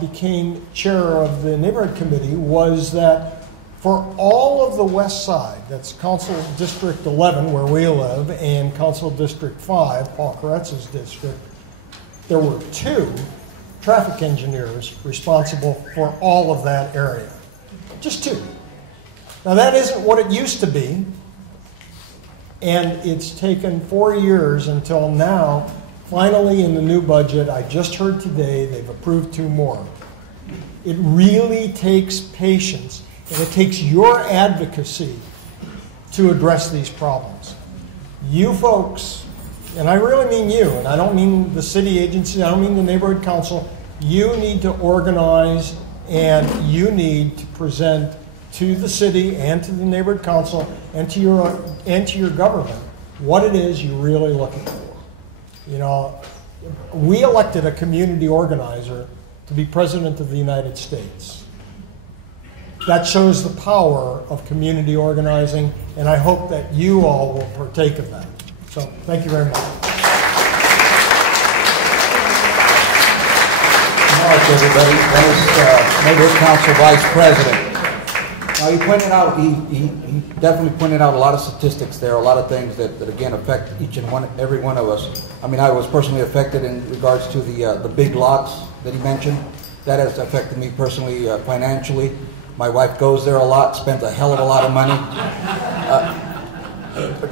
became chair of the neighborhood committee was that for all of the West Side, that's Council District 11 where we live and Council District 5, Paul Koretz's district, there were 2 traffic engineers responsible for all of that area. Just 2. Now that isn't what it used to be, and it's taken 4 years until now. Finally, in the new budget, I just heard today, they've approved 2 more. It really takes patience, and it takes your advocacy to address these problems. You folks, and I really mean you, and I don't mean the city agency, I don't mean the neighborhood council, you need to organize and you need to present to the city and to the neighborhood council and to your government what it is you're really looking for. You know, we elected a community organizer to be president of the United States. That shows the power of community organizing, and I hope that you all will partake of that. So, thank you very much. All right, everybody. That is Neighborhood Council Vice President. Now, he pointed out, he definitely pointed out a lot of statistics there, a lot of things that again affect each and every one of us. I mean, I was personally affected in regards to the big lots that he mentioned. That has affected me personally financially. My wife goes there a lot, spends a hell of a lot of money.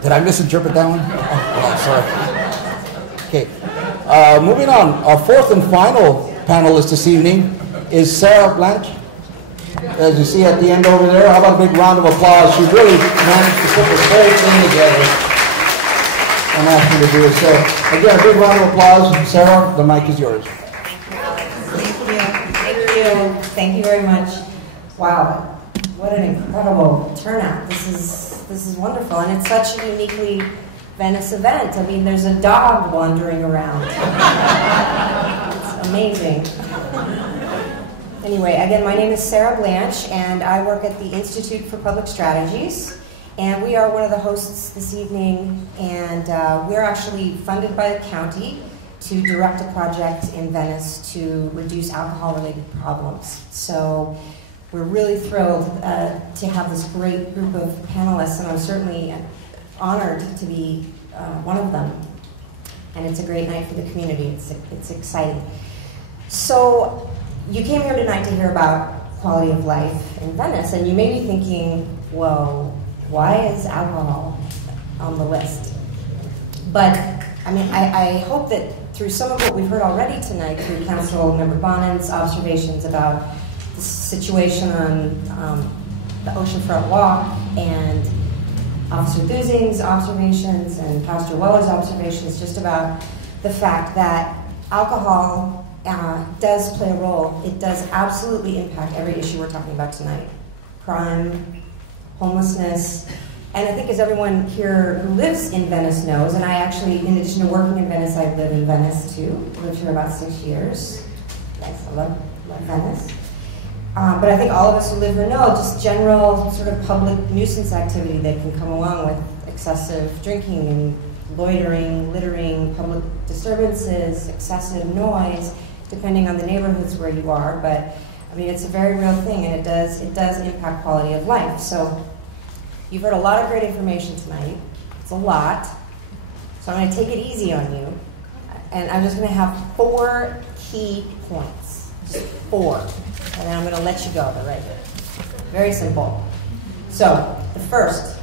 Did I misinterpret that one? Oh, sorry. Okay. Moving on, our 4th and final panelist this evening is Sarah Blanche. As you see at the end over there, how about a big round of applause? She really managed to put this whole thing together and asked me to do it. So, again, a big round of applause. Sarah, the mic is yours. Thank you. Thank you very much. Wow, what an incredible turnout. This is wonderful, and it's such a uniquely Venice event. I mean, there's a dog wandering around. It's amazing. Anyway, again, my name is Sarah Blanche, and I work at the Institute for Public Strategies, and we are one of the hosts this evening, and we're actually funded by the county to direct a project in Venice to reduce alcohol-related problems. So we're really thrilled to have this great group of panelists, and I'm certainly honored to be one of them. And it's a great night for the community. It's exciting. So you came here tonight to hear about quality of life in Venice, and you may be thinking, well, why is alcohol on the list? But I mean, I hope that through some of what we've heard already tonight, through Councilmember Bonin's observations about the situation on the Oceanfront Walk, and Officer Thusing's observations, and Pastor Weller's observations, just about the fact that alcohol does play a role. It does absolutely impact every issue we're talking about tonight. Crime, homelessness, And I think as everyone here who lives in Venice knows, and I actually, in addition to working in Venice, I live in Venice too. Lived here about 6 years. Yes, I love Venice. But I think all of us who live here know just general sort of public nuisance activity that can come along with excessive drinking and loitering, littering, public disturbances, excessive noise, depending on the neighborhoods where you are. But I mean, it's a very real thing, and it does impact quality of life. So you've heard a lot of great information tonight. It's a lot. So I'm going to take it easy on you, and I'm just going to have 4 key points. Just 4. And then I'm going to let you go. They're right here. Very simple. So the first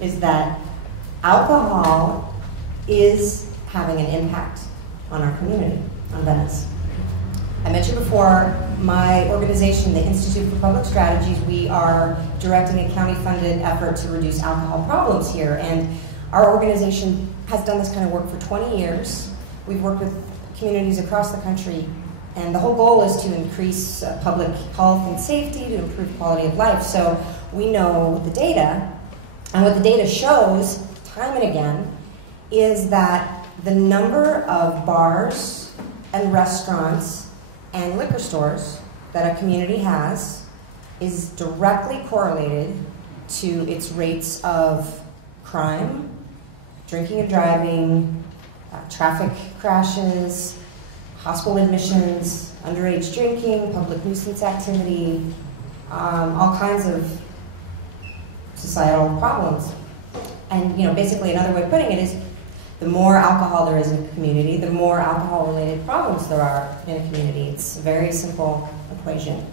is that alcohol is having an impact on our community, on Venice. I mentioned before, my organization, the Institute for Public Strategies, we are directing a county-funded effort to reduce alcohol problems here. And our organization has done this kind of work for 20 years. We've worked with communities across the country, and the whole goal is to increase public health and safety, to improve quality of life. So we know the data, and what the data shows, time and again, is that the number of bars and restaurants and liquor stores that a community has is directly correlated to its rates of crime, drinking and driving, traffic crashes, hospital admissions, underage drinking, public nuisance activity, all kinds of societal problems. And basically another way of putting it is, the more alcohol there is in a community, the more alcohol-related problems there are in a community. It's a very simple equation.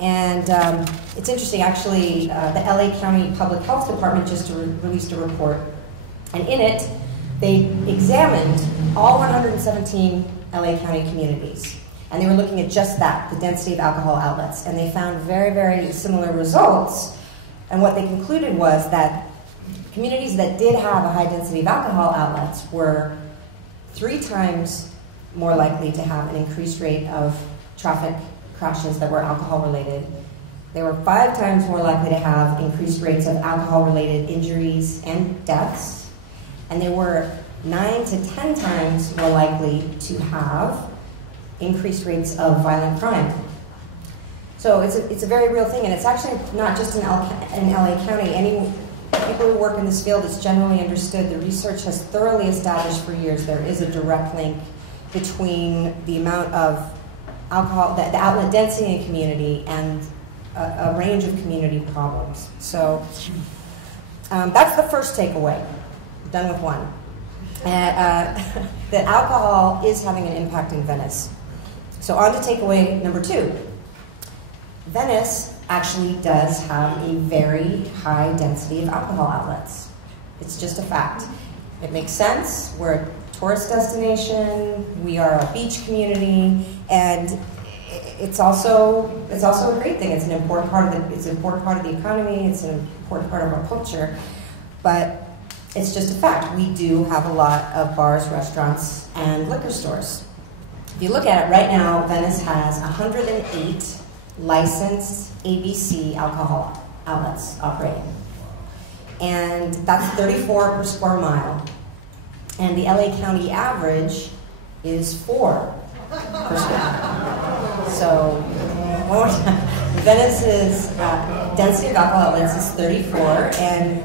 And it's interesting, actually, the LA County Public Health Department just released a report, and in it, they examined all 117 LA County communities. And they were looking at just that, the density of alcohol outlets. And they found very, very similar results. And what they concluded was that communities that did have a high density of alcohol outlets were 3 times more likely to have an increased rate of traffic crashes that were alcohol related. They were 5 times more likely to have increased rates of alcohol related injuries and deaths. And they were 9 to 10 times more likely to have increased rates of violent crime. So it's a very real thing, and it's actually not just in LA County. People who work in this field, it's generally understood. The research has thoroughly established for years there is a direct link between the amount of alcohol, the outlet density in a community, and a range of community problems. So that's the first takeaway. Done with one. That alcohol is having an impact in Venice. So on to takeaway number 2. Venice actually does have a very high density of alcohol outlets. It's just a fact. It makes sense. We're a tourist destination. We are a beach community, and it's also a great thing. It's an important part of the economy. It's an important part of our culture. But it's just a fact. We do have a lot of bars, restaurants, and liquor stores. If you look at it right now, Venice has 108 licensed ABC alcohol outlets operating. And that's 34 per square mile. And the LA County average is 4 per square mile. So, Venice's density of alcohol outlets is 34 and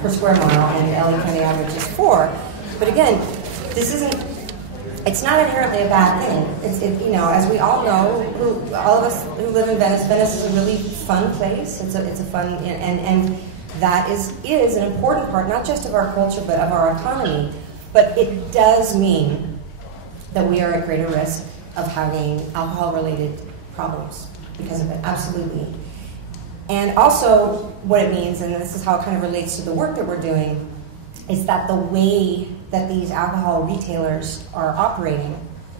per square mile, and the LA County average is 4. But again, it's not inherently a bad thing. As we all know, all of us who live in Venice, Venice is a really fun place. It's a fun, and that is an important part, not just of our culture, but of our economy. But it does mean that we are at greater risk of having alcohol-related problems because of it, absolutely. And also, what it means, and this is how it kind of relates to the work that we're doing, is that the way that these alcohol retailers are operating,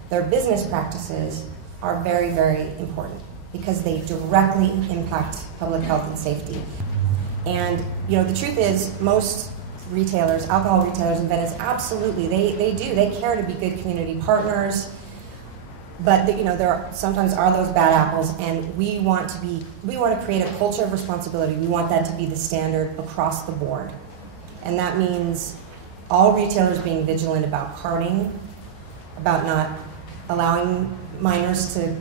their business practices are very, very important because they directly impact public health and safety. And the truth is, most retailers, alcohol retailers in Venice, absolutely, they care to be good community partners. but there sometimes are those bad apples, and we want to create a culture of responsibility. We want that to be the standard across the board, and that means all retailers being vigilant about carding, about not allowing minors to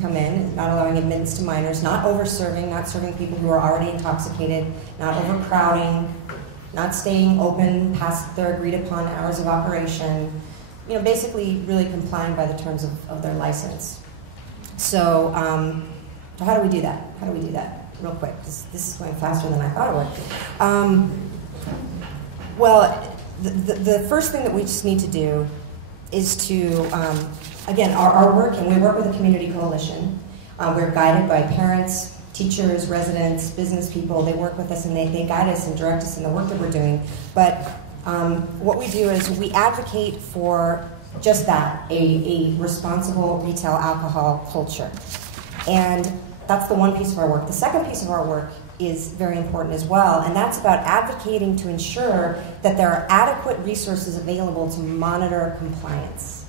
come in, not allowing admittance to minors, not over-serving, not serving people who are already intoxicated, not overcrowding, not staying open past their agreed-upon hours of operation, basically really complying by the terms of their license. So how do we do that? How do we do that? Real quick. This is going faster than I thought it would. Well, the first thing that we just need to do is to, again, our work, and we work with a community coalition. We're guided by parents, teachers, residents, business people. They work with us and they guide us and direct us in the work that we're doing. But what we do is we advocate for just that, a responsible retail alcohol culture. And that's the one piece of our work. The second piece of our work is very important as well, and that's about advocating to ensure that there are adequate resources available to monitor compliance.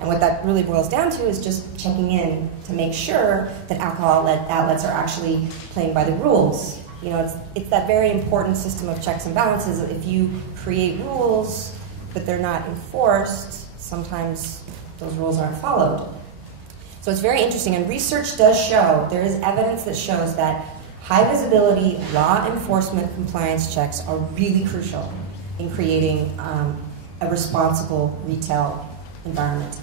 And what that really boils down to is just checking in to make sure that alcohol outlets are actually playing by the rules. It's that very important system of checks and balances. If you create rules, but they're not enforced, sometimes those rules aren't followed. So it's very interesting, and research does show, there is evidence that shows that high visibility law enforcement compliance checks are really crucial in creating a responsible retail environment.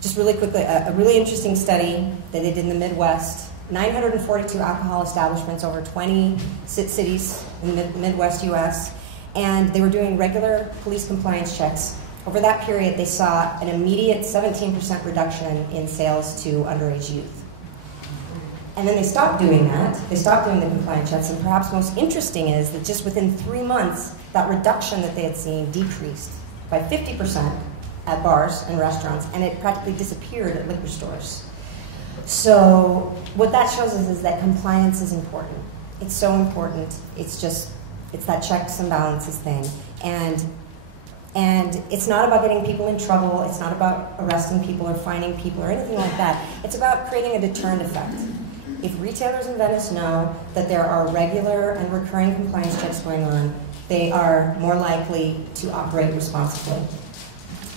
Just really quickly, a really interesting study that they did in the Midwest, 942 alcohol establishments over 20 cities in the Midwest US, and they were doing regular police compliance checks. Over that period, they saw an immediate 17% reduction in sales to underage youth. And then they stopped doing that. They stopped doing the compliance checks, and perhaps most interesting is that just within 3 months, that reduction that they had seen decreased by 50% at bars and restaurants, and it practically disappeared at liquor stores. So what that shows us is that compliance is important. It's so important. It's that checks and balances thing. And it's not about getting people in trouble. It's not about arresting people or fining people or anything like that. It's about creating a deterrent effect. If retailers in Venice know that there are regular and recurring compliance checks going on, they are more likely to operate responsibly.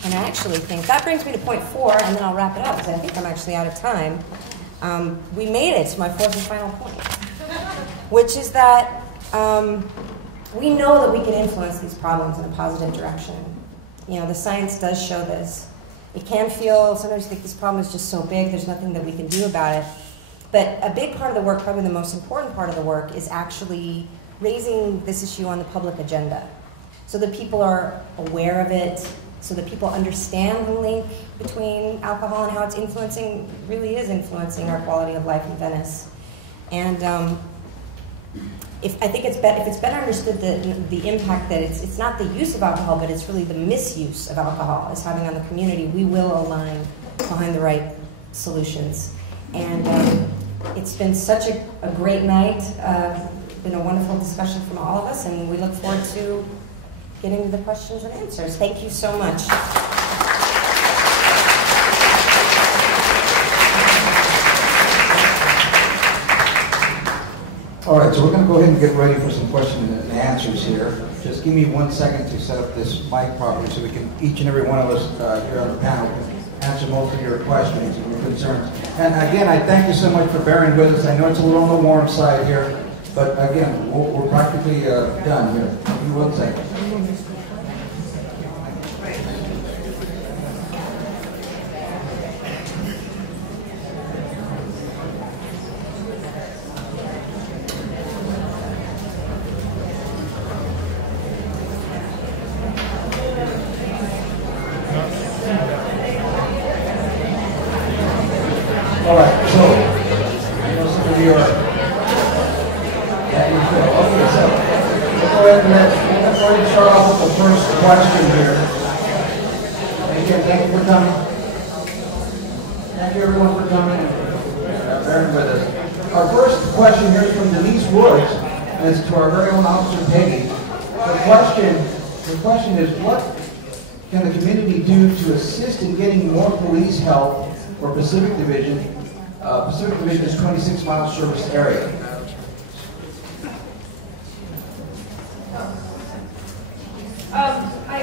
And I actually think, that brings me to point 4, and then I'll wrap it up, because I think I'm actually out of time. We made it to my 4th and final point, which is that we know that we can influence these problems in a positive direction. The science does show this. It can feel, sometimes you think this problem is just so big, there's nothing that we can do about it. But a big part of the work, probably the most important part of the work, is actually raising this issue on the public agenda so that people are aware of it, so that people understand the link between alcohol and how it's really is influencing our quality of life in Venice. And if it's better understood the impact that it's not the use of alcohol, but it's really the misuse of alcohol is having on the community, we will align behind the right solutions. And it's been such a great night, been a wonderful discussion from all of us, and we look forward to getting to the questions and answers. Thank you so much. All right, so we're going to go ahead and get ready for some questions and answers here. Just give me 1 second to set up this mic properly so we can, each and every one of us here on the panel, can answer most of your questions and your concerns. And again, I thank you so much for bearing with us. I know it's a little on the warm side here, but again, we're practically done here. Give me 1 second. All right, so, I know some of you are, okay, so, we'll go ahead and we're going to start off with the first question here. And again, thank you for coming. Thank you everyone for coming and bearing with us. Our first question here is from Denise Woods, and it's to our very own Officer Peggy. The question is, what can the community do to assist in getting more police help for Pacific Division. Pacific Division is 26-mile service area.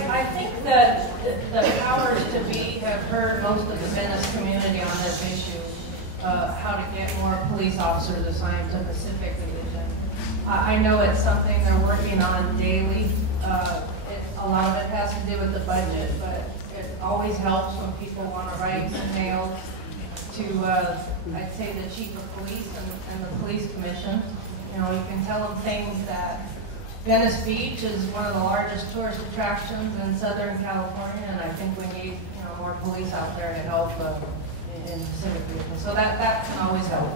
I think that the powers to be have heard most of the Venice community on this issue, how to get more police officers assigned to Pacific Division. I know it's something they're working on daily. A lot of it has to do with the budget, but it always helps when people want to write emails to, I'd say, the chief of police and the police commission. You know, you can tell them things that Venice Beach is one of the largest tourist attractions in Southern California, and I think we need, you know, more police out there to help in Pacific Division. So that can always help.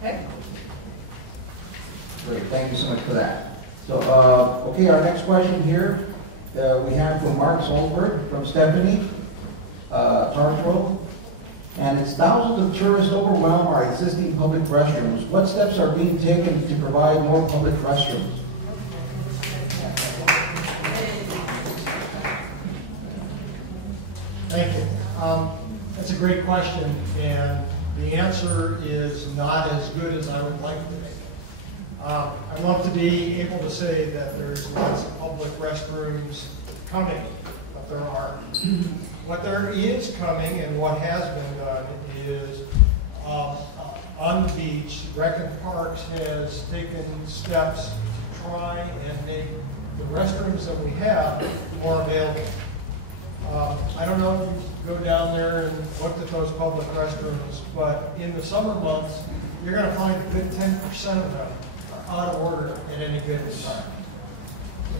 Okay. Great, thank you so much for that. So, okay, our next question here we have from Mark Solberg from Stephanie Tartrell. And it's thousands of tourists overwhelm our existing public restrooms. What steps are being taken to provide more public restrooms? Thank you. That's a great question, and the answer is not as good as I would like to be. I want to be able to say that there's lots of public restrooms coming, but there aren't. What there is coming and what has been done is on the beach, Rec and Parks has taken steps to try and make the restrooms that we have more available. I don't know if you go down there and look at those public restrooms, but in the summer months, you're going to find a good 10% of them are out of order at any given time.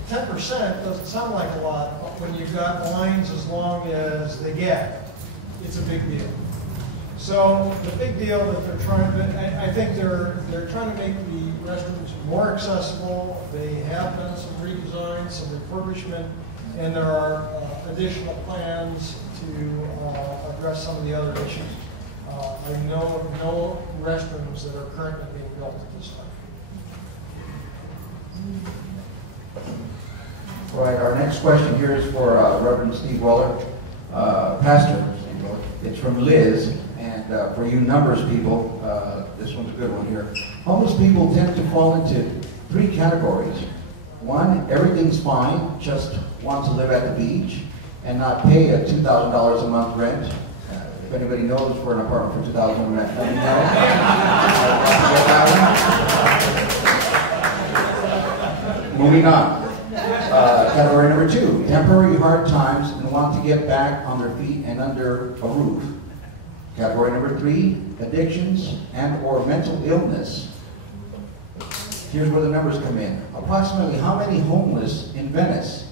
10% doesn't sound like a lot, but when you've got lines as long as they get, it's a big deal. So the big deal that they're trying to, I think they're trying to make the restrooms more accessible. They have done some redesign, some refurbishment, and there are additional plans to address some of the other issues. I know of no restrooms that are currently being built at this time. All right, our next question here is for Reverend Steve Weller, Pastor Steve Weller. It's from Liz, and for you numbers people, this one's a good one here. Homeless people tend to fall into three categories. One, everything's fine, just want to live at the beach and not pay a $2,000 a month rent. If anybody knows for an apartment for $2,000 a month, let me know. Moving on. Category number two, temporary hard times and want to get back on their feet and under a roof. Category number three, addictions and or mental illness. Here's where the numbers come in. Approximately how many homeless in Venice?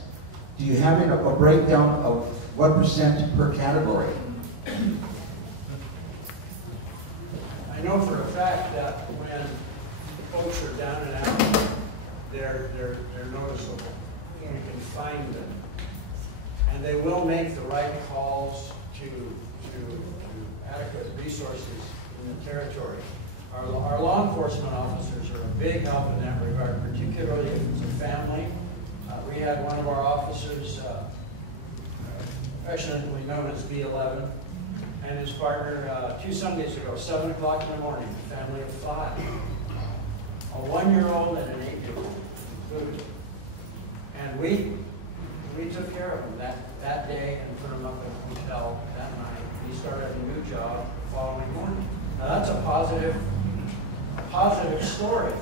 Do you have a breakdown of what % per category? I know for a fact that when folks are down and out, they're noticeable. You can find them. And they will make the right calls to adequate resources in the territory. Our law enforcement officers are a big help in that regard, particularly if it's a family. We had one of our officers, affectionately known as B11, and his partner 2 Sundays ago, 7 o'clock in the morning, a family of 5. A 1-year-old and an 8-year-old included. And we took care of them that day and put them up at a hotel that night. He started a new job the following morning. Now that's a positive story,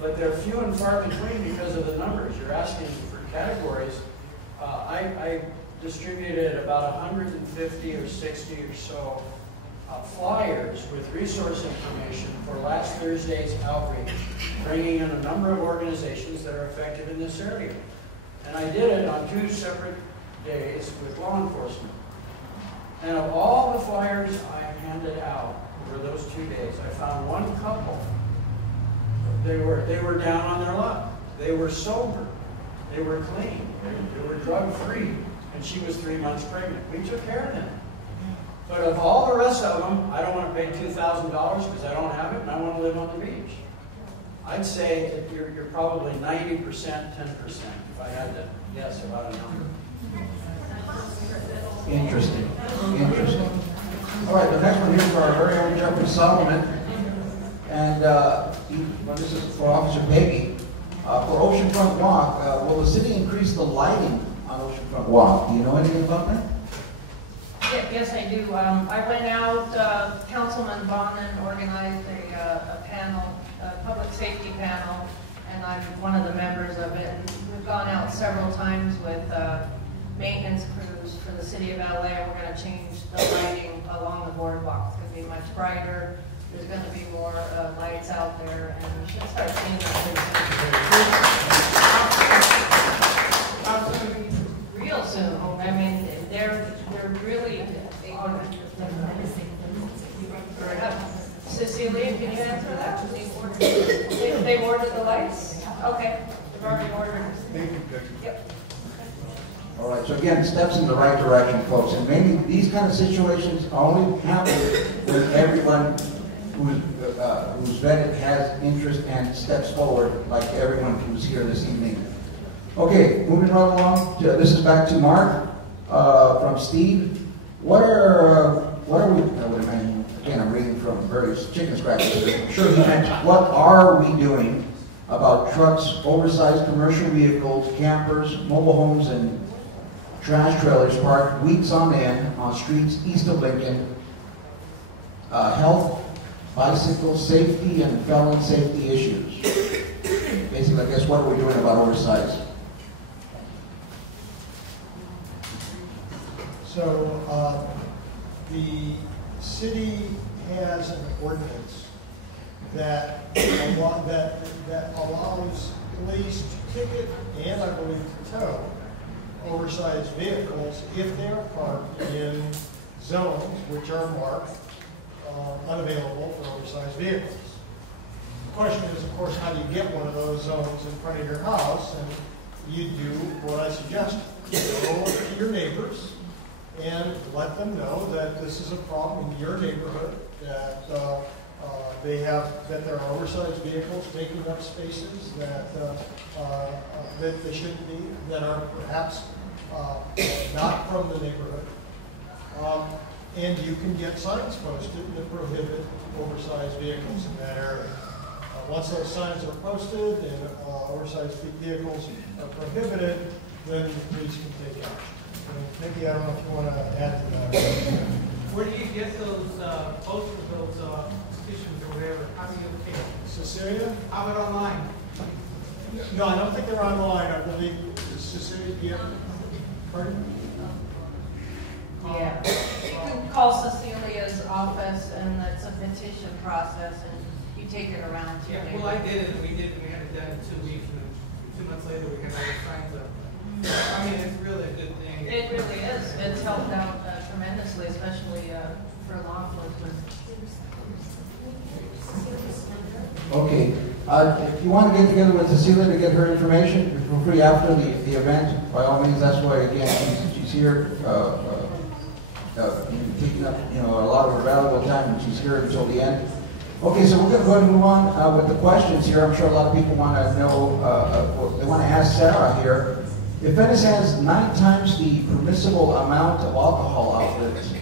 but they're few and far between because of the numbers. You're asking for categories. I distributed about 150 or 60 or so flyers with resource information for last Thursday's outreach, bringing in a number of organizations that are effective in this area. And I did it on 2 separate days with law enforcement. And of all the flyers I handed out over those 2 days, I found one couple. They were down on their luck. They were sober. They were clean. They were drug-free. And she was 3 months pregnant. We took care of them. But of all the rest of them, I don't want to pay $2,000 because I don't have it and I want to live on the beach. I'd say that you're probably 90%, 10%, if I had to guess about a number. Interesting. Interesting. All right, the next one here is for our very own Jeffrey Solomon. And this is for Officer Peggy. For Oceanfront Walk, will the city increase the lighting on Oceanfront Walk? Do you know anything about that? Yes, I do. I went out, Councilman Bonin organized a panel, a public safety panel, and I'm one of the members of it. And we've gone out several times with maintenance crews for the city of LA, and we're going to change the lighting along the boardwalk. It's going to be much brighter. There's going to be more lights out there, and we should start seeing that real soon. I mean, they're really. Cecilia, can you answer that? They've ordered the lights? Okay, they've already ordered. Thank you, Judge. Yep. All right, so again, steps in the right direction, folks. And maybe these kind of situations only happen when everyone who's vetted has interest and steps forward, like everyone who's here this evening. Okay, moving right along. This is back to Mark from Steve. What are we? Again, I'm reading from various chicken scratches. I'm sure he mentioned. What are we doing about trucks, oversized commercial vehicles, campers, mobile homes, and trash trailers parked weeks on end on streets east of Lincoln? Health, bicycle safety, and felon safety issues. Basically, I guess, what are we doing about oversized? So the city has an ordinance that allows police to ticket and I believe to tow oversized vehicles if they are parked in zones which are marked unavailable for oversized vehicles. The question is, of course, how do you get one of those zones in front of your house? And you do what I suggested. You go to your neighbors and let them know that this is a problem in your neighborhood, that that there are oversized vehicles taking up spaces that they shouldn't be, that are perhaps not from the neighborhood. And you can get signs posted that prohibit oversized vehicles in that area. Once those signs are posted and oversized vehicles are prohibited, then the police can take action. Maybe I don't know if you want to add to that. Where do you get those posters, those petitions or whatever? How do you obtain them? Cecilia? How about online? No, I don't think they're online. I believe Cecilia. Yeah. Pardon? Yeah. You can call Cecilia's office, and it's a petition process, and you take it around to your Yeah, well, I did it. We had it done in 2 weeks, and 2 months later we had all the signs up. I mean, it's really a good thing. It really is. It's helped out tremendously, especially for law enforcement. Okay. If you want to get together with Cecilia to get her information, feel free after the event. By all means, that's why, again, she's here, taking up a lot of her valuable time, and she's here until the end. Okay, so we're going to go ahead and move on with the questions here. I'm sure a lot of people want to know, they want to ask Sarah here. If Venice has 9 times the permissible amount of alcohol outlets,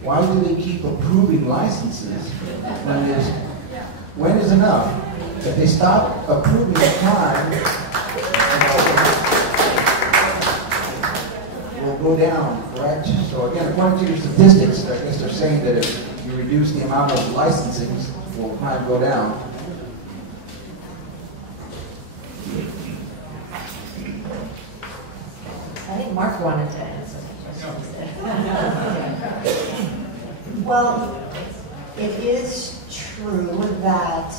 why do they keep approving licenses when is enough? If they stop approving the time, will go down, correct? So again, according to your statistics, I guess they're saying that if you reduce the amount of licensing, will crime go down? I think Mark wanted to answer the question. Well, it is true that,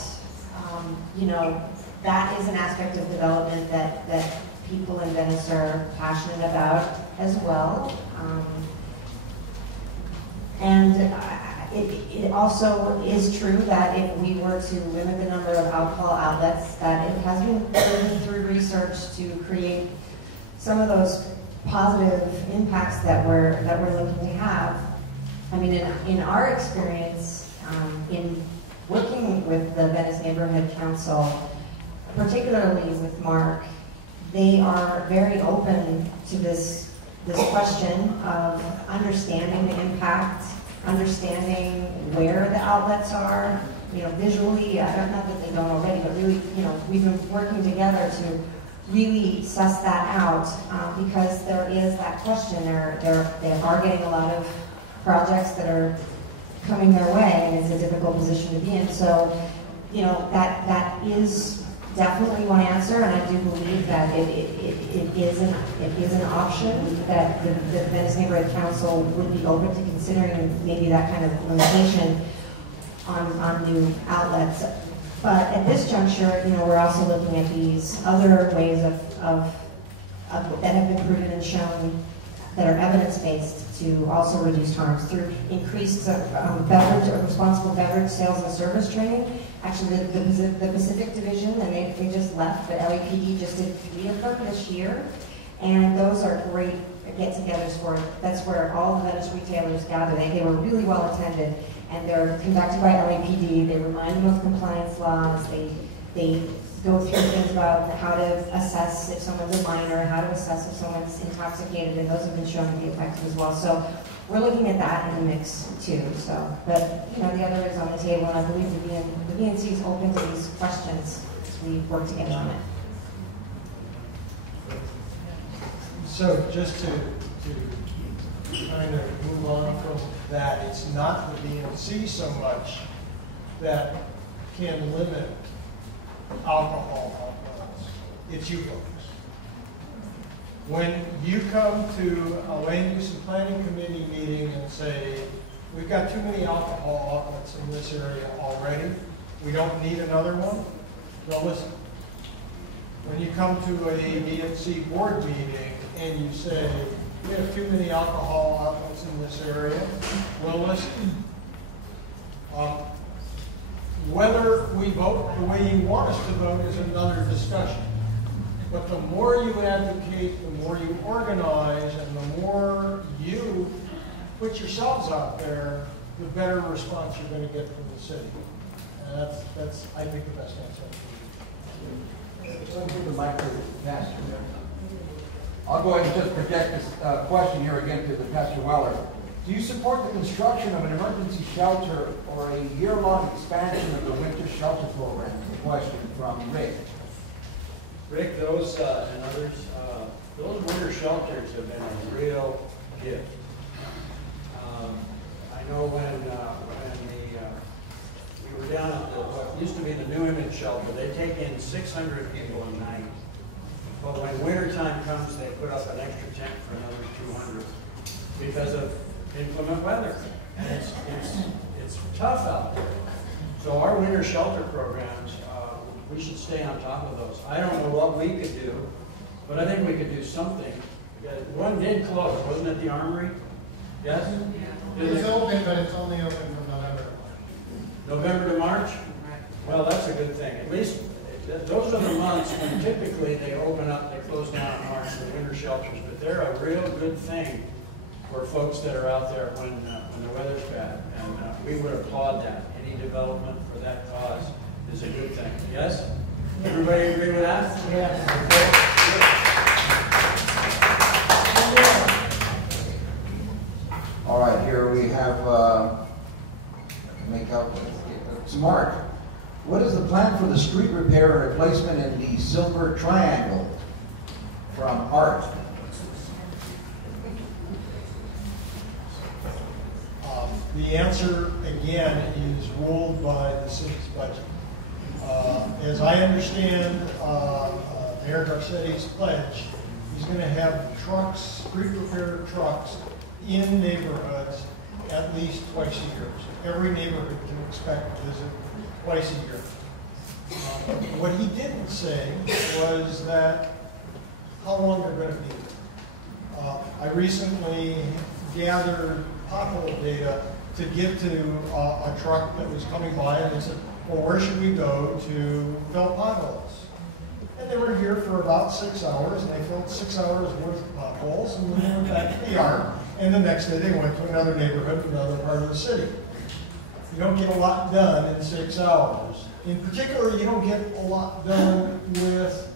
that is an aspect of development that people in Venice are passionate about as well. It also is true that if we were to limit the number of alcohol outlets, that it has been proven through research to create some of those positive impacts that we're looking to have. I mean, in our experience, in working with the Venice Neighborhood Council, particularly with Mark, they are very open to this question of understanding the impact understanding where the outlets are, visually. I don't know that they don't already, but really, we've been working together to really suss that out because there is that question. They are getting a lot of projects that are coming their way, and it's a difficult position to be in. So, that is definitely one answer, and I do believe that it is an option that the Venice Neighborhood Council would be open to considering, maybe that kind of limitation on new outlets. But at this juncture, we're also looking at these other ways of that have been proven and shown that are evidence-based to also reduce harms through increased responsible beverage sales and service training. Actually, the Pacific Division, and they just left, but LAPD just did 3 of them this year, and those are great get-togethers that's where all the Venice retailers gather. They were really well attended, and they're conducted by LAPD. They remind them of compliance laws. They go through things about how to assess if someone's a minor, how to assess if someone's intoxicated, and those have been shown to be effective as well. So we're looking at that in the mix too. So, but the other is on the table, and I believe the VNC is open to these questions as we work together on it. So just to kind of move on from that, it's not the VNC so much that can limit alcohol outlets. It's you folks. When you come to a land use and planning committee meeting and say, we've got too many alcohol outlets in this area already, we don't need another one, well, listen. When you come to a VNC board meeting and you say, we have too many alcohol outlets in this area, well, listen. Whether we vote the way you want us to vote is another discussion. But the more you advocate, the more you organize, and the more you put yourselves out there, the better response you're going to get from the city. And that's I think, the best answer. Let me give the mic to the pastor there. I'll go ahead and just project this question here again to the Pastor Weller. Do you support the construction of an emergency shelter or a year-long expansion of the winter shelter program? The question from Rick. Rick, those and others, those winter shelters have been a real gift. I know when we were down at what used to be the New Image shelter, they take in 600 people a night. But when wintertime comes, they put up an extra tent for another 200 because of inclement weather. And it's tough out there. So our winter shelter programs, we should stay on top of those. I don't know what we could do, but I think we could do something. One did close, wasn't it the Armory? Yes? It's open, but it's only open from November to March. November to March? Well, that's a good thing. At least those are the months when typically they open up, they close down in March for the winter shelters, but they're a real good thing for folks that are out there when the weather's bad. And we would applaud that. Any development for that cause is a good thing. Yes? Everybody agree with that? Yes. All right, here we have Mark. What is the plan for the street repair and replacement in the Silver Triangle? From Art. The answer, again, is ruled by the city's budget. As I understand Mayor Garcetti's pledge, he's going to have trucks, street repair trucks, in neighborhoods at least twice a year. So every neighborhood can expect to visit twice a year. What he didn't say was that how long they're going to be there. I recently gathered pothole data to give to a truck that was coming by, and they said, well, where should we go to fill potholes? And they were here for about 6 hours, and they filled 6 hours worth of potholes, and then they went back to the yard. And the next day they went to another neighborhood in another part of the city. You don't get a lot done in 6 hours. In particular, you don't get a lot done with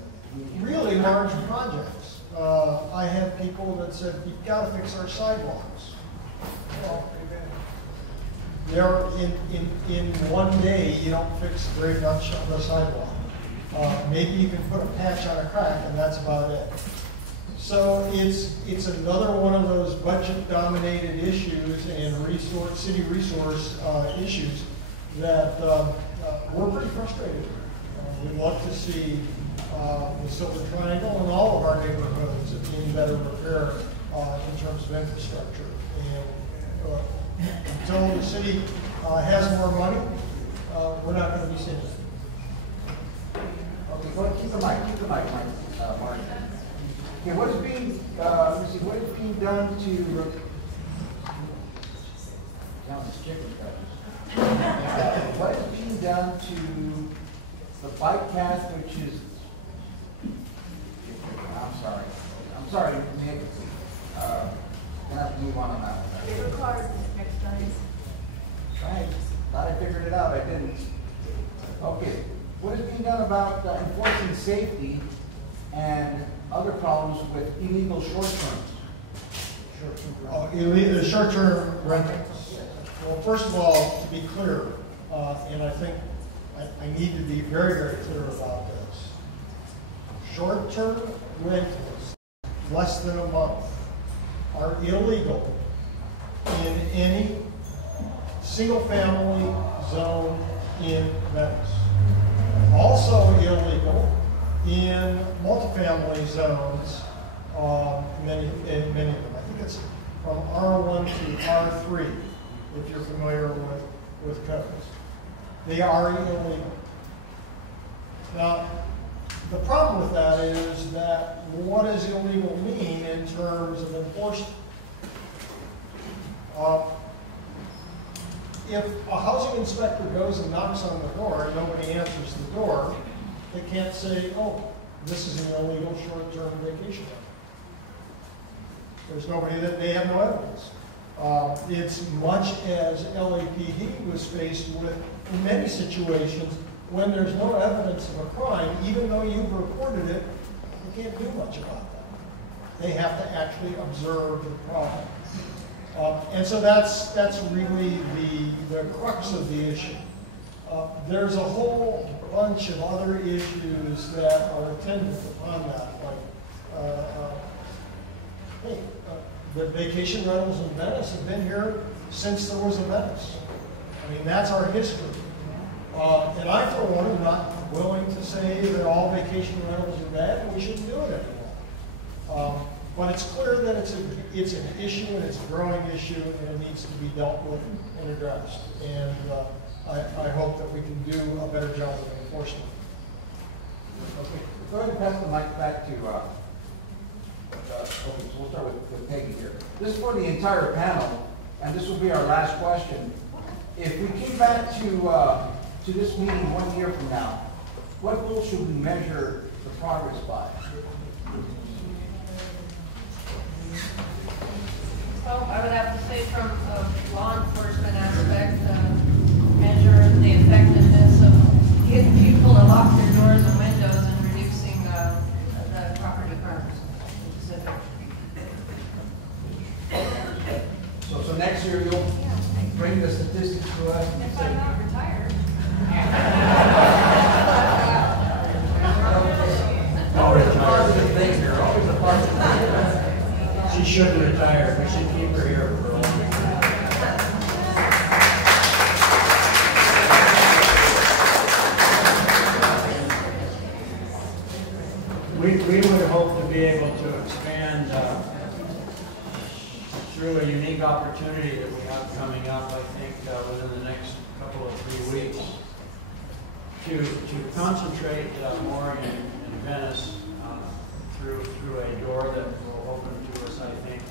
really large projects. I had people that said, you've got to fix our sidewalks. Well, there in one day you don't fix very much on the sidewalk. Maybe you can put a patch on a crack, and that's about it. So it's another one of those budget-dominated issues and city resource issues that we're pretty frustrated. We'd love to see the Silver Triangle and all of our neighborhoods in better repair in terms of infrastructure. And until the city has more money, we're not going to be seeing it. Okay, go ahead, keep the mic, Mark. Okay, what is being, let's see, what is being done to, what is being done to the bike path, which is, I'm sorry, Nick, gonna have to move on that one. Favorite cars next time. Right, thought I figured it out, I didn't. Okay, what is being done about enforcing safety and other problems with illegal short-terms? Illegal short-term rentals. Well, first of all, to be clear, and I think I need to be very, very clear about this. Short-term rentals, less than a month, are illegal in any single-family zone in Venice. Also illegal in multifamily zones, many of them. I think it's from R1 to R3, if you're familiar with codes. They are illegal. Now, the problem with that is that what does illegal mean in terms of enforcement? If a housing inspector goes and knocks on the door and nobody answers the door, they can't say, oh, this is an illegal short-term vacation rental. There's nobody that they have no evidence. It's much as LAPD was faced with in many situations when there's no evidence of a crime, even though you've reported it, you can't do much about that. They have to actually observe the problem. And so that's really the crux of the issue. There's a whole bunch of other issues that are attendant upon that, like the vacation rentals in Venice have been here since there was a Venice. I mean, that's our history. And I, for one, am not willing to say that all vacation rentals are bad and we shouldn't do it anymore. But it's clear that it's an issue and it's a growing issue and it needs to be dealt with and addressed. And I hope that we can do a better job of enforcement. Okay, go ahead and pass the mic back to, okay, so we'll start with Peggy here. This is for the entire panel, and this will be our last question. If we came back to this meeting 1 year from now, what goal should we measure the progress by? Well, I would have to say from a law enforcement aspect, measure the effectiveness of getting people to lock their doors and windows and reducing the property crimes. So next year you'll bring the statistics to us and If say, I'm not retired. always a positive thing here, always a positive thing. She shouldn't retire. We should keep her here for a long time. We would hope to be able to expand through a unique opportunity that we have coming up, I think, within the next couple of 3 weeks, to concentrate more in Venice through a door that will open to us, I think,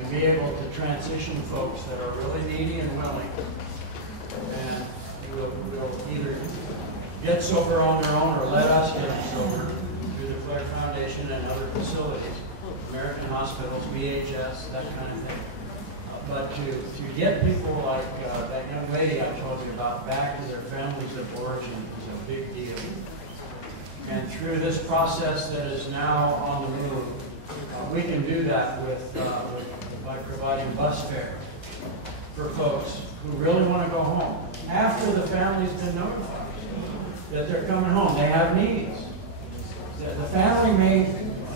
and be able to transition folks that are really needy and willing, and will either get sober on their own or let us get them sober through the Flair Foundation and other facilities, American hospitals, VHS, that kind of thing. But to get people like that young lady I told you about back to their families of origin is a big deal. And through this process that is now on the move, we can do that by providing bus fare. for folks who really want to go home after the family's been notified that they're coming home. They have needs. The family may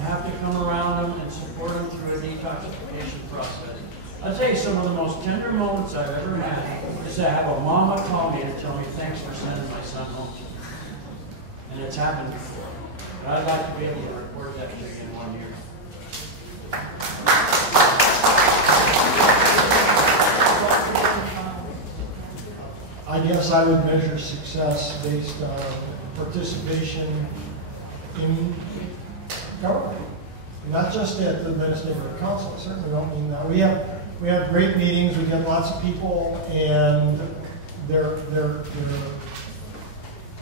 have to come around them and support them through a detoxification process. I'll tell you, some of the most tender moments I've ever had is to have a mama call me and tell me, thanks for sending my son home to me. And it's happened before. But I'd like to be able to report that to you in 1 year. I guess I would measure success based on participation in government, not just at the Venice Neighborhood Council. I certainly don't mean that. We have great meetings. We get lots of people, and they're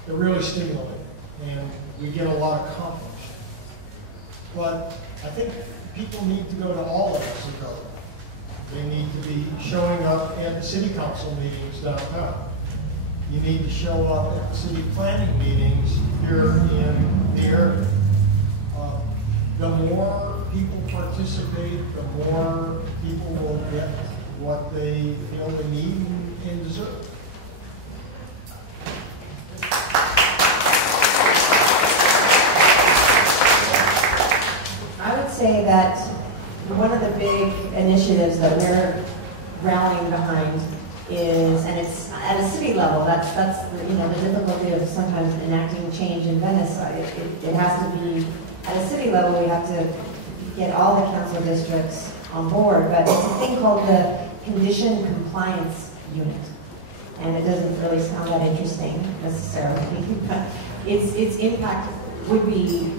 really stimulating, and we get a lot accomplished. But I think people need to go to all levels of government. They need to be showing up at the city council meetings downtown. You need to show up at the city planning meetings here in the area. The more people participate, the more people will get what they feel they need and deserve. I would say that one of the big initiatives that we're rallying behind is, and it's at a city level, that's the difficulty of sometimes enacting change in Venice. It has to be, at a city level, we have to get all the council districts on board, but it's a thing called the Condition Compliance Unit. And it doesn't really sound that interesting necessarily, but its impact would be,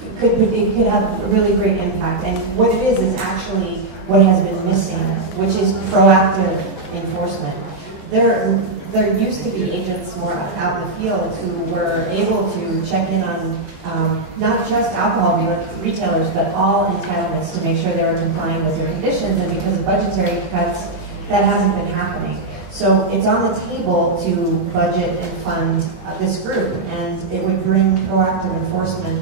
it could have a really great impact. And what it is actually what has been missing, which is proactive enforcement. There used to be agents more out in the field who were able to check in on not just alcohol retailers, but all entitlements to make sure they were complying with their conditions. And because of budgetary cuts, that hasn't been happening. So it's on the table to budget and fund this group, and it would bring proactive enforcement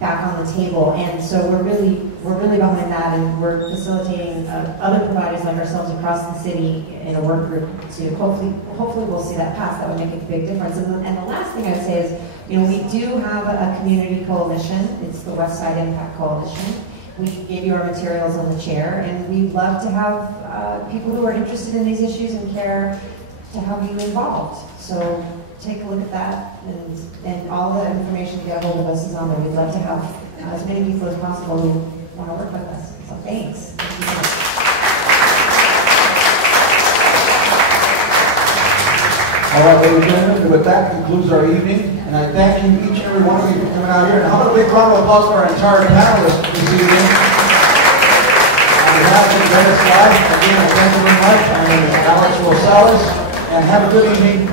back on the table. And so we're really behind that, and we're facilitating other providers like ourselves across the city in a work group to hopefully we'll see that pass. That would make a big difference. And the last thing I'd say is, we do have a community coalition. It's the Westside Impact Coalition. We gave you our materials on the chair, and we'd love to have people who are interested in these issues and care to have you involved. So take a look at that, and all the information to get a hold of us is on there. We'd love to have as many people as possible who want to work with us. So thanks. All right, ladies and gentlemen, with that concludes our evening, and I thank you, each and every one of you, for coming out here. And how about a big round of applause for our entire panelists this evening? On behalf of Venice Live, again, thank you very much. My name is Alex Rosales, and have a good evening.